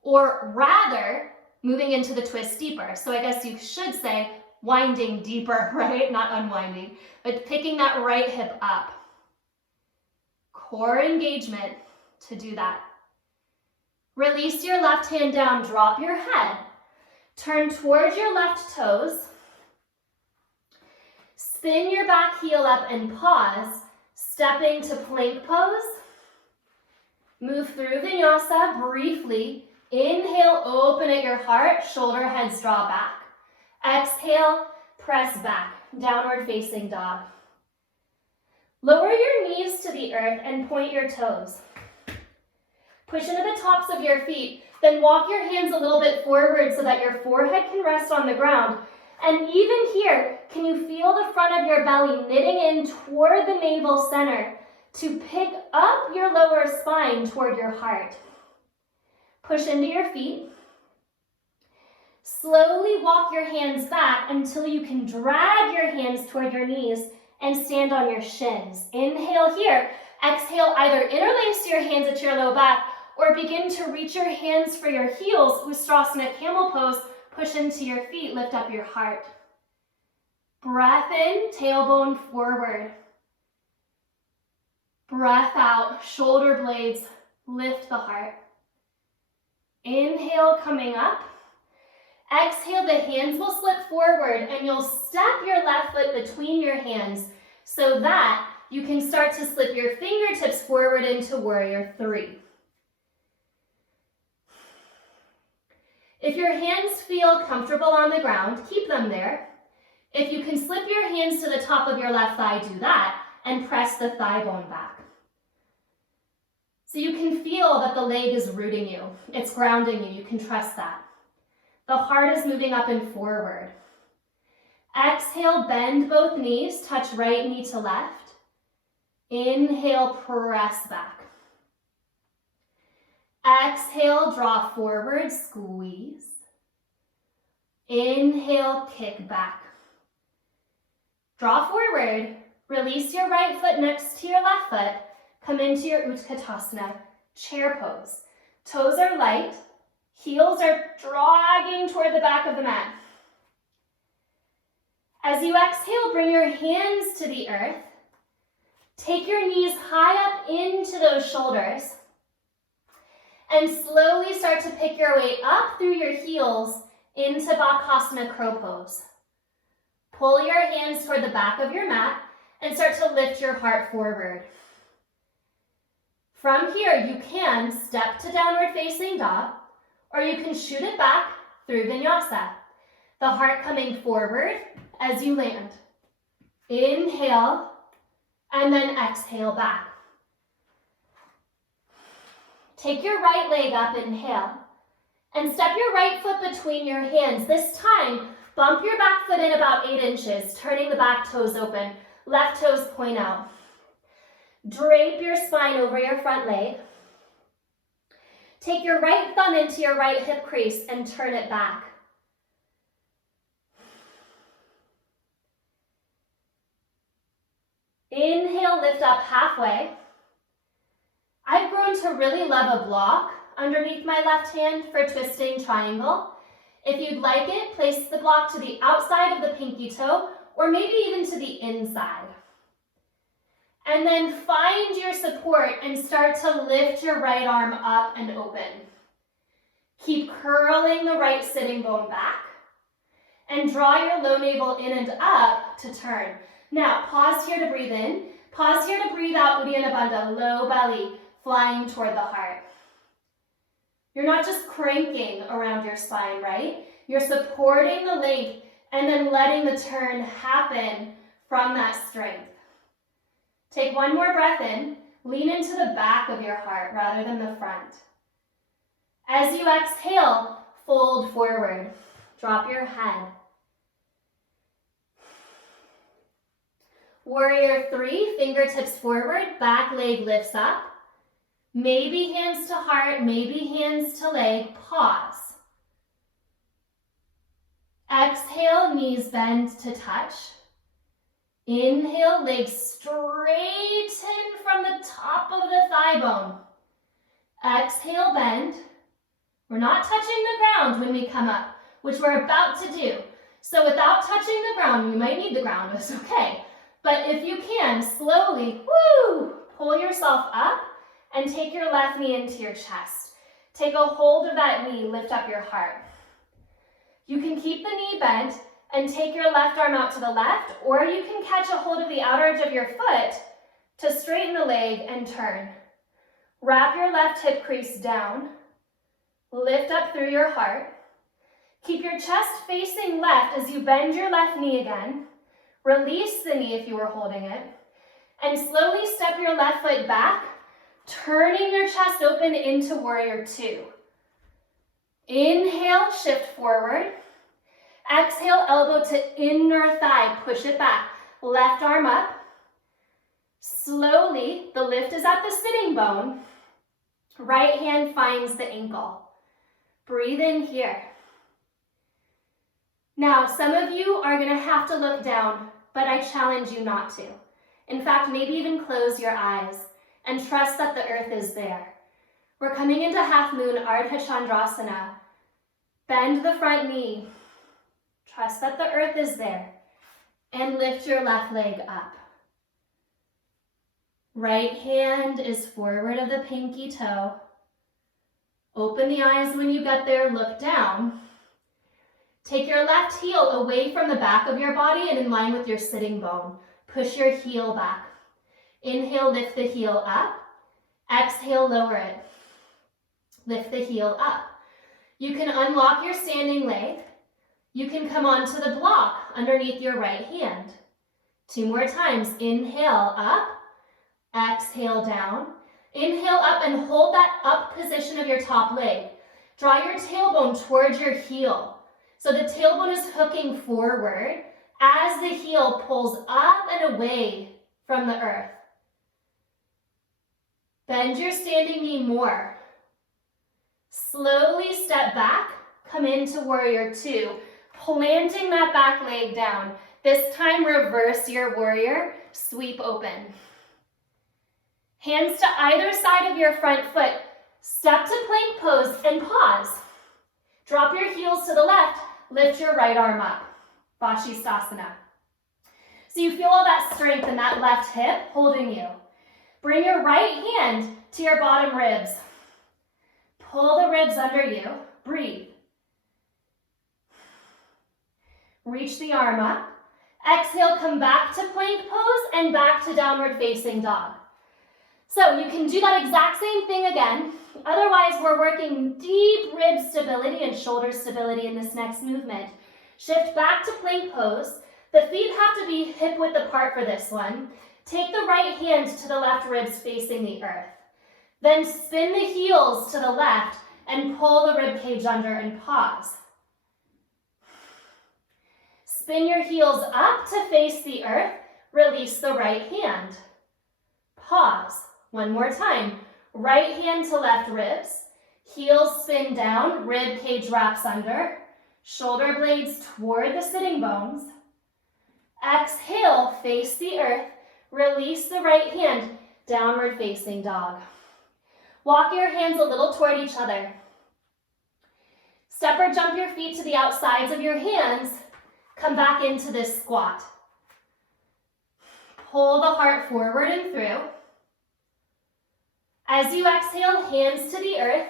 or rather, moving into the twist deeper. So I guess you should say winding deeper, right? Not unwinding, but picking that right hip up. Core engagement to do that. Release your left hand down, drop your head. Turn towards your left toes. Spin your back heel up and pause, stepping to plank pose. Move through vinyasa briefly. Inhale, open at your heart, shoulder heads draw back. Exhale, press back, downward facing dog. Lower your knees to the earth and point your toes. Push into the tops of your feet, then walk your hands a little bit forward so that your forehead can rest on the ground. And even here, can you feel the front of your belly knitting in toward the navel center to pick up your lower spine toward your heart? Push into your feet. Slowly walk your hands back until you can drag your hands toward your knees and stand on your shins. Inhale here. Exhale, either interlace your hands at your low back or begin to reach your hands for your heels. Utkatasana, Camel Pose. Push into your feet, lift up your heart. Breath in, tailbone forward. Breath out, shoulder blades, lift the heart. Inhale, coming up. Exhale, the hands will slip forward and you'll step your left foot between your hands so that you can start to slip your fingertips forward into warrior three. If your hands feel comfortable on the ground, keep them there. If you can slip your hands to the top of your left thigh, do that and press the thigh bone back. So you can feel that the leg is rooting you. It's grounding you. You can trust that. The heart is moving up and forward. Exhale, bend both knees, touch right knee to left. Inhale, press back. Exhale, draw forward, squeeze. Inhale, kick back. Draw forward, release your right foot next to your left foot. Come into your Utkatasana, chair pose. Toes are light, heels are dragging toward the back of the mat. As you exhale, bring your hands to the earth. Take your knees high up into those shoulders. And slowly start to pick your way up through your heels into Bakasana, crow pose. Pull your hands toward the back of your mat and start to lift your heart forward. From here, you can step to downward facing dog, or you can shoot it back through vinyasa. The heart coming forward as you land. Inhale, and then exhale back. Take your right leg up, inhale, and step your right foot between your hands. This time, bump your back foot in about 8 inches, turning the back toes open. Left toes point out. Drape your spine over your front leg. Take your right thumb into your right hip crease and turn it back. Inhale, lift up halfway. I've grown to really love a block underneath my left hand for twisting triangle. If you'd like it, place the block to the outside of the pinky toe or maybe even to the inside. And then find your support and start to lift your right arm up and open. Keep curling the right sitting bone back and draw your low navel in and up to turn. Now, pause here to breathe in. Pause here to breathe out, Uddiyana Bandha, low belly, flying toward the heart. You're not just cranking around your spine, right? You're supporting the length and then letting the turn happen from that strength. Take one more breath in. Lean into the back of your heart rather than the front. As you exhale, fold forward. Drop your head. Warrior 3, fingertips forward, back leg lifts up. Maybe hands to heart, maybe hands to leg, pause. Exhale, knees bend to touch. Inhale, legs straighten from the top of the thigh bone. Exhale, bend. We're not touching the ground when we come up, which we're about to do. So without touching the ground, you might need the ground, it's okay. But if you can, slowly, pull yourself up and take your left knee into your chest. Take a hold of that knee, lift up your heart. You can keep the knee bent and take your left arm out to the left, or you can catch a hold of the outer edge of your foot to straighten the leg and turn. Wrap your left hip crease down. Lift up through your heart. Keep your chest facing left as you bend your left knee again. Release the knee if you were holding it. And slowly step your left foot back, turning your chest open into Warrior 2. Inhale, shift forward. Exhale, elbow to inner thigh, push it back. Left arm up. Slowly, the lift is at the sitting bone. Right hand finds the ankle. Breathe in here. Now, some of you are going to have to look down, but I challenge you not to. In fact, maybe even close your eyes and trust that the earth is there. We're coming into half moon, Ardha Chandrasana. Bend the front knee. Trust that the earth is there. And lift your left leg up. Right hand is forward of the pinky toe. Open the eyes when you get there, look down. Take your left heel away from the back of your body and in line with your sitting bone. Push your heel back. Inhale, lift the heel up. Exhale, lower it. Lift the heel up. You can unlock your standing leg. You can come onto the block underneath your right hand. 2 more times. Inhale, up. Exhale, down. Inhale up and hold that up position of your top leg. Draw your tailbone towards your heel. So the tailbone is hooking forward as the heel pulls up and away from the earth. Bend your standing knee more. Slowly step back, come into Warrior 2, planting that back leg down. This time reverse your warrior, sweep open. Hands to either side of your front foot. Step to plank pose and pause. Drop your heels to the left, lift your right arm up. Bakasana. So you feel all that strength in that left hip holding you. Bring your right hand to your bottom ribs. Pull the ribs under you. Breathe. Reach the arm up. Exhale, come back to plank pose and back to downward facing dog. So you can do that exact same thing again. Otherwise, we're working deep rib stability and shoulder stability in this next movement. Shift back to plank pose. The feet have to be hip width apart for this one. Take the right hand to the left ribs facing the earth. Then spin the heels to the left and pull the rib cage under and pause. Spin your heels up to face the earth. Release the right hand. Pause. One more time. Right hand to left ribs. Heels spin down, rib cage wraps under. Shoulder blades toward the sitting bones. Exhale, face the earth. Release the right hand, downward facing dog. Walk your hands a little toward each other. Step or jump your feet to the outsides of your hands. Come back into this squat. Pull the heart forward and through. As you exhale, hands to the earth,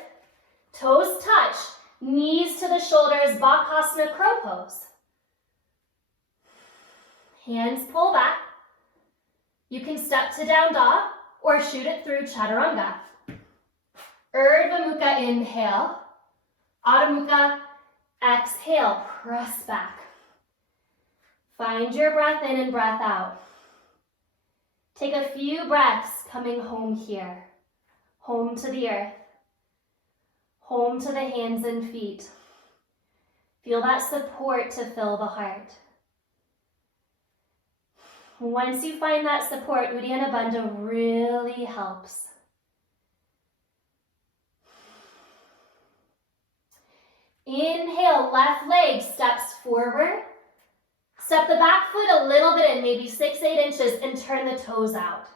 toes touch, knees to the shoulders, Bakasana, crow pose. Hands pull back. You can step to down dog or shoot it through chaturanga. Urdhva Mukha, inhale. Adho Mukha, exhale, press back. Find your breath in and breath out. Take a few breaths coming home here. Home to the earth. Home to the hands and feet. Feel that support to fill the heart. Once you find that support, Uddiyana Bandha really helps. Inhale, left leg steps forward. Step the back foot a little bit in, maybe 6-8 inches, and turn the toes out.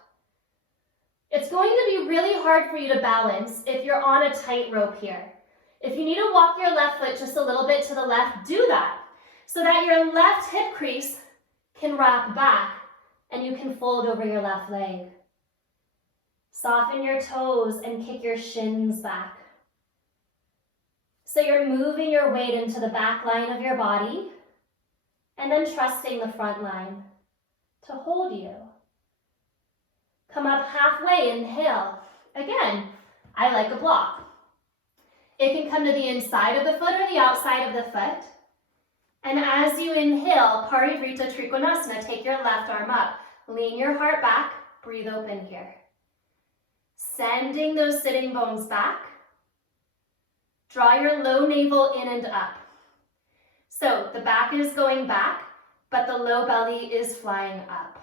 It's going to be really hard for you to balance if you're on a tightrope here. If you need to walk your left foot just a little bit to the left, do that so that your left hip crease can wrap back and you can fold over your left leg. Soften your toes and kick your shins back. So you're moving your weight into the back line of your body and then trusting the front line to hold you. Come up halfway, inhale. Again, I like a block. It can come to the inside of the foot or the outside of the foot. And as you inhale, Parivrita Trikonasana, take your left arm up. Lean your heart back, breathe open here. Sending those sitting bones back. Draw your low navel in and up. So the back is going back, but the low belly is flying up.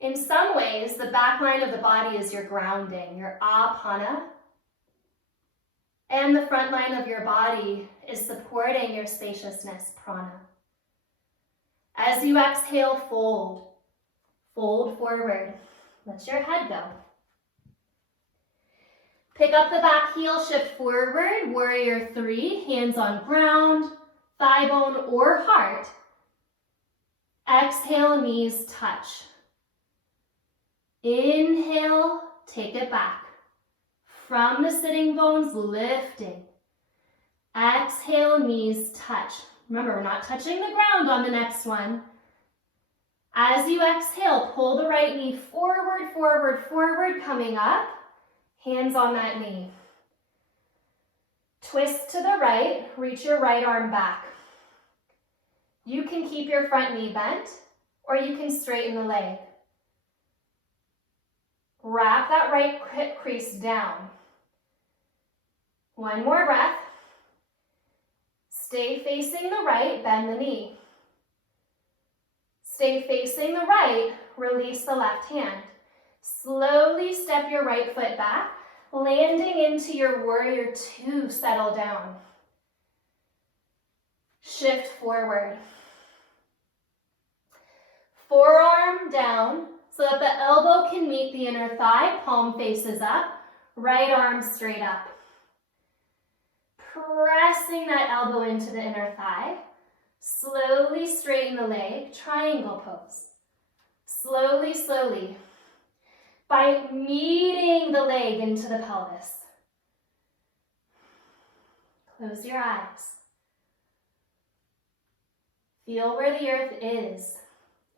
In some ways, the back line of the body is your grounding, your apana. And the front line of your body is supporting your spaciousness, prana. As you exhale, fold. Fold forward. Let your head go. Pick up the back heel, shift forward, warrior 3, hands on ground, thigh bone or heart. Exhale, knees touch. Inhale, take it back. From the sitting bones, lifting. Exhale, knees touch. Remember, we're not touching the ground on the next one. As you exhale, pull the right knee forward, forward, forward, coming up. Hands on that knee. Twist to the right, reach your right arm back. You can keep your front knee bent, or you can straighten the leg. Wrap that right hip crease down. One more breath. Stay facing the right, bend the knee. Stay facing the right, release the left hand. Slowly step your right foot back, landing into your warrior 2, settle down. Shift forward. Forearm down so that the elbow can meet the inner thigh, palm faces up, right arm straight up. Pressing that elbow into the inner thigh. Slowly straighten the leg, triangle pose. Slowly, slowly. By meeting the leg into the pelvis. Close your eyes. Feel where the earth is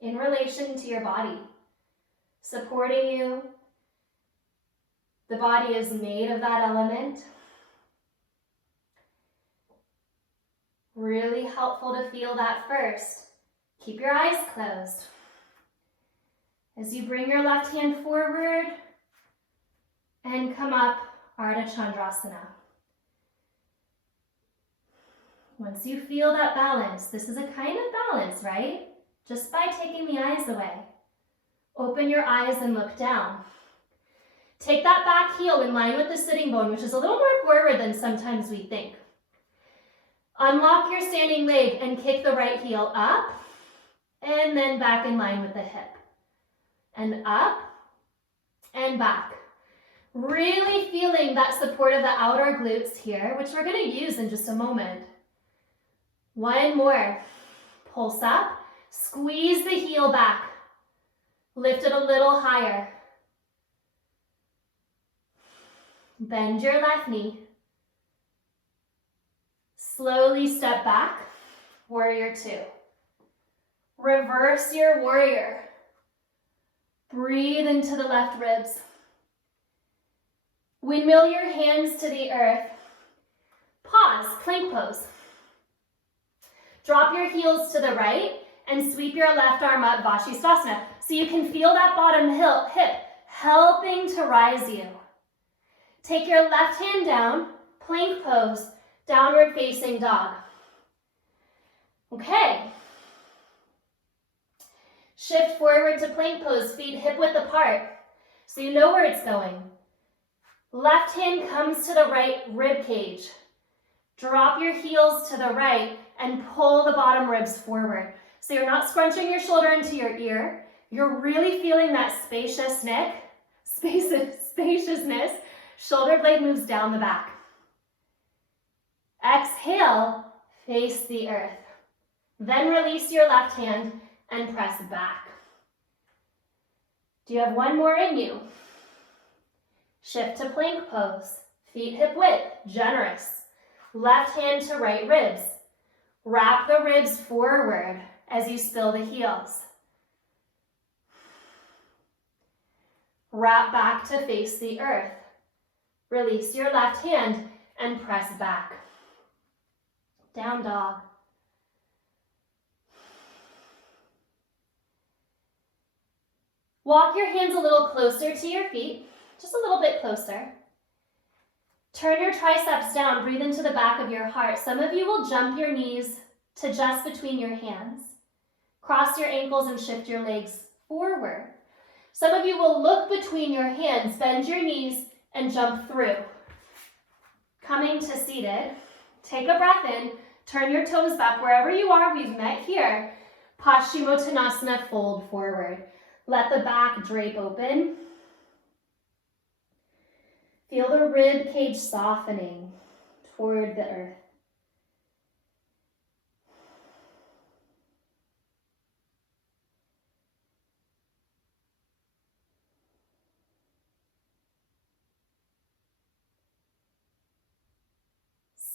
in relation to your body, supporting you. The body is made of that element. Really helpful to feel that first. Keep your eyes closed. As you bring your left hand forward and come up, Ardha Chandrasana. Once you feel that balance, this is a kind of balance, right? Just by taking the eyes away. Open your eyes and look down. Take that back heel in line with the sitting bone, which is a little more forward than sometimes we think. Unlock your standing leg and kick the right heel up, and then back in line with the hip. And up, and back. Really feeling that support of the outer glutes here, which we're going to use in just a moment. One more. Pulse up, squeeze the heel back. Lift it a little higher. Bend your left knee. Slowly step back, warrior 2. Reverse your warrior. Breathe into the left ribs. Windmill your hands to the earth. Pause, plank pose. Drop your heels to the right and sweep your left arm up, Vashisthasana. So you can feel that bottom hip helping to rise you. Take your left hand down, plank pose, downward facing dog. Okay. Shift forward to plank pose, feet hip width apart, so you know where it's going. Left hand comes to the right rib cage. Drop your heels to the right and pull the bottom ribs forward. So you're not scrunching your shoulder into your ear. You're really feeling that spaciousness. Shoulder blade moves down the back. Exhale, face the earth. Then release your left hand and press back. Do you have one more in you? Shift to plank pose. Feet hip width, generous. Left hand to right ribs. Wrap the ribs forward as you spill the heels. Wrap back to face the earth. Release your left hand and press back. Down dog. Walk your hands a little closer to your feet, just a little bit closer. Turn your triceps down, breathe into the back of your heart. Some of you will jump your knees to just between your hands. Cross your ankles and shift your legs forward. Some of you will look between your hands, bend your knees, and jump through. Coming to seated, take a breath in, turn your toes back wherever you are. We've met here. Paschimottanasana, fold forward. Let the back drape open. Feel the rib cage softening toward the earth.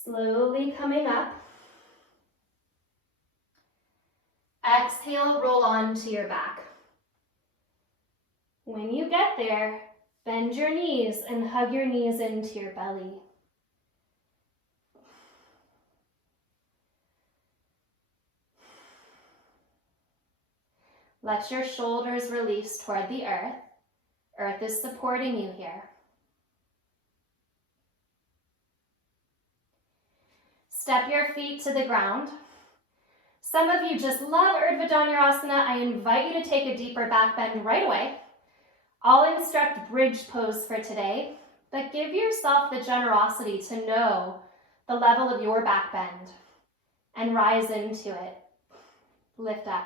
Slowly coming up. Exhale, roll onto your back. When you get there, bend your knees and hug your knees into your belly. Let your shoulders release toward the earth. Earth is supporting you here. Step your feet to the ground. Some of you just love Urdhva Dhanurasana. I invite you to take a deeper back bend right away. I'll instruct bridge pose for today, but give yourself the generosity to know the level of your back bend and rise into it. Lift up.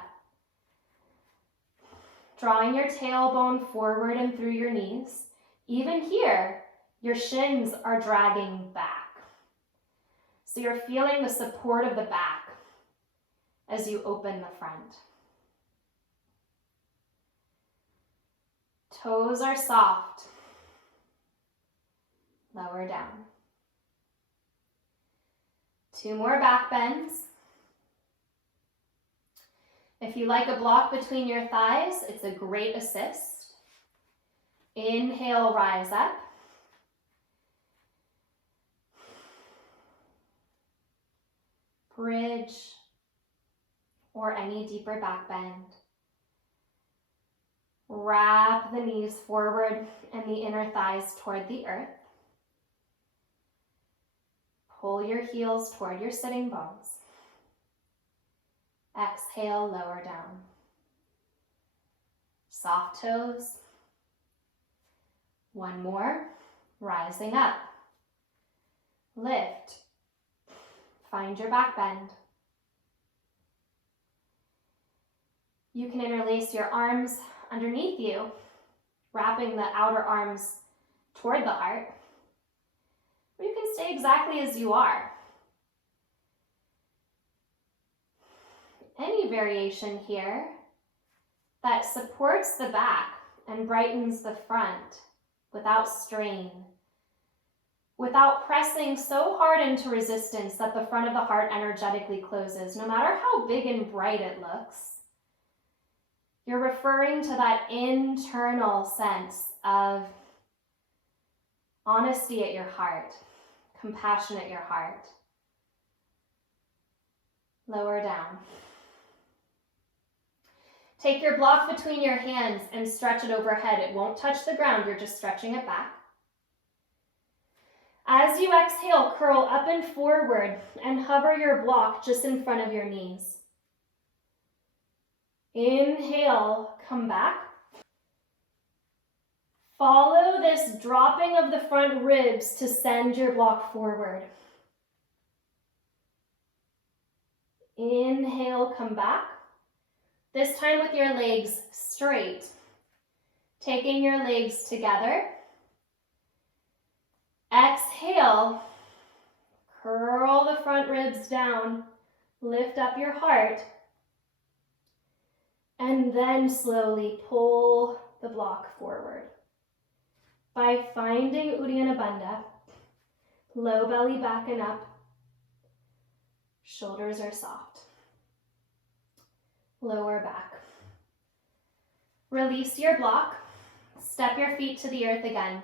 Drawing your tailbone forward and through your knees. Even here, your shins are dragging back. So you're feeling the support of the back as you open the front. Toes are soft. Lower down. 2 more back bends. If you like a block between your thighs, it's a great assist. Inhale, rise up. Bridge or any deeper back bend. Wrap the knees forward and the inner thighs toward the earth. Pull your heels toward your sitting bones. Exhale, lower down. Soft toes. 1 more, rising up. Lift. Find your back bend. You can interlace your arms underneath you, wrapping the outer arms toward the heart. Or you can stay exactly as you are. Any variation here that supports the back and brightens the front without strain, without pressing so hard into resistance that the front of the heart energetically closes, no matter how big and bright it looks. You're referring to that internal sense of honesty at your heart, compassion at your heart. Lower down. Take your block between your hands and stretch it overhead. It won't touch the ground, you're just stretching it back. As you exhale, curl up and forward and hover your block just in front of your knees. Inhale, come back. Follow this dropping of the front ribs to send your block forward. Inhale, come back. This time with your legs straight. Taking your legs together. Exhale, curl the front ribs down, lift up your heart, and then slowly pull the block forward. By finding Uddiyana Bandha, low belly back and up, shoulders are soft. Lower back. Release your block, step your feet to the earth again.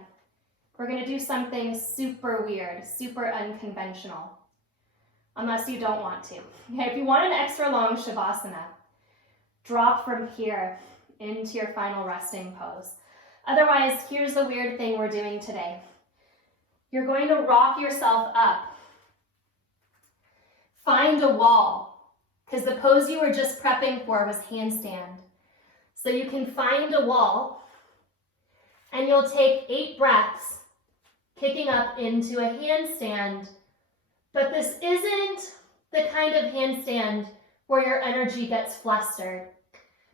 We're going to do something super weird, super unconventional, unless you don't want to. Okay, if you want an extra long Shavasana, drop from here into your final resting pose. Otherwise, here's the weird thing we're doing today. You're going to rock yourself up. Find a wall, because the pose you were just prepping for was handstand. So you can find a wall, and you'll take 8 breaths, kicking up into a handstand, but this isn't the kind of handstand where your energy gets flustered.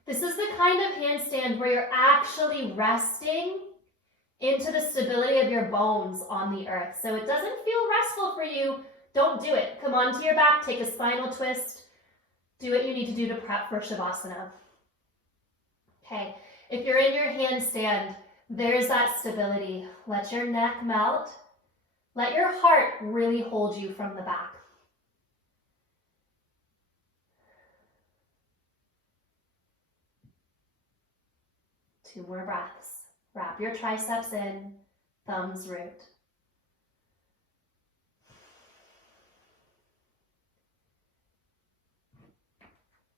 This is the kind of handstand where you're actually resting into the stability of your bones on the earth. So it doesn't feel restful for you, don't do it. Come onto your back, take a spinal twist, do what you need to do to prep for Shavasana. Okay, if you're in your handstand, there's that stability. Let your neck melt. Let your heart really hold you from the back. Two more breaths. Wrap your triceps in, thumbs root.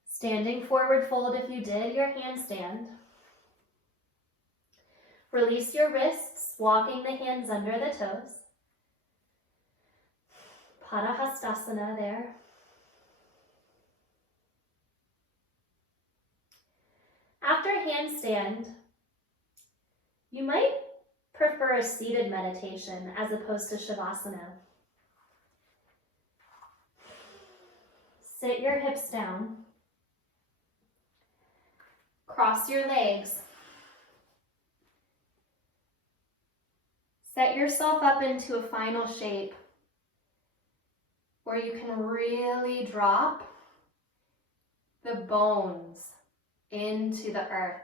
Standing forward fold if you did your handstand. Release your wrists, walking the hands under the toes. Padahastasana there. After handstand, you might prefer a seated meditation as opposed to Shavasana. Sit your hips down. Cross your legs. Set yourself up into a final shape where you can really drop the bones into the earth.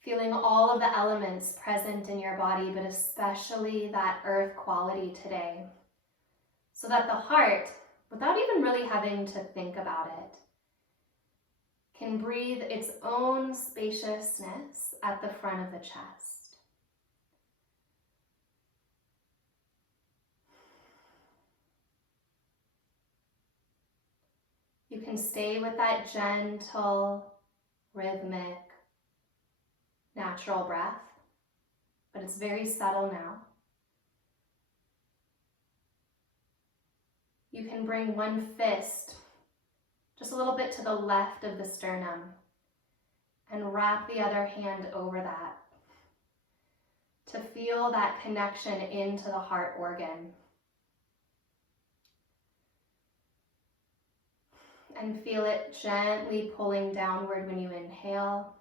Feeling all of the elements present in your body, but especially that earth quality today. So that the heart, without even really having to think about it, can breathe its own spaciousness at the front of the chest. You can stay with that gentle, rhythmic, natural breath, but it's very subtle now. You can bring one fist just a little bit to the left of the sternum and wrap the other hand over that to feel that connection into the heart organ. And feel it gently pulling downward when you inhale.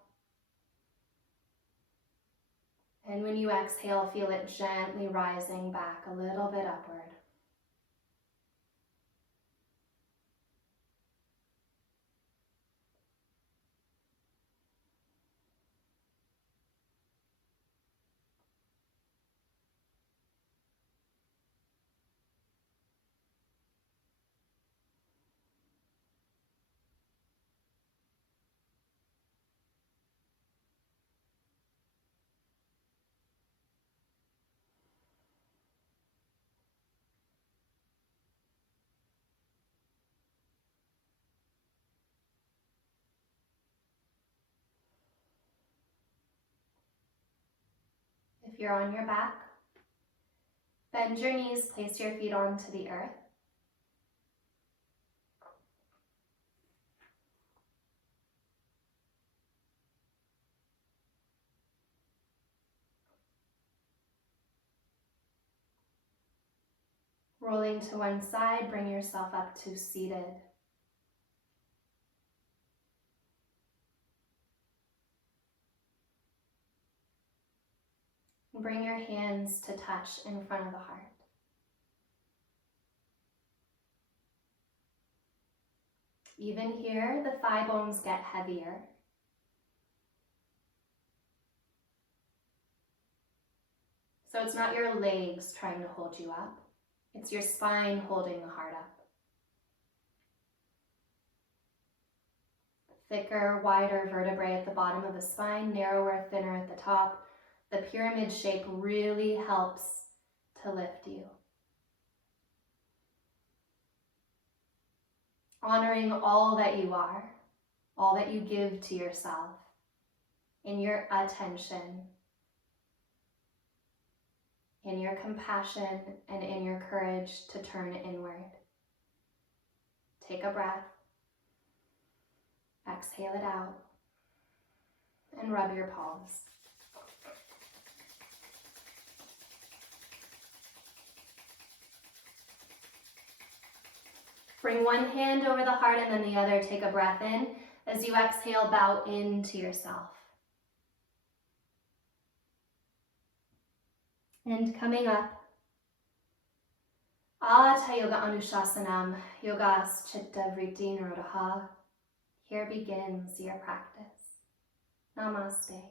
And when you exhale, feel it gently rising back a little bit upward. If you're on your back, bend your knees, place your feet onto the earth. Rolling to one side, bring yourself up to seated. Bring your hands to touch in front of the heart. Even here, the thigh bones get heavier. So it's not your legs trying to hold you up. It's your spine holding the heart up. Thicker, wider vertebrae at the bottom of the spine, narrower, thinner at the top. The pyramid shape really helps to lift you. Honoring all that you are, all that you give to yourself in your attention, in your compassion, and in your courage to turn inward. Take a breath, exhale it out, and rub your palms. Bring one hand over the heart and then the other. Take a breath in. As you exhale, bow into yourself. And coming up, Ata Yoga Anushasanam, Yogas Chitta Vritti Nirodha. Here begins your practice. Namaste.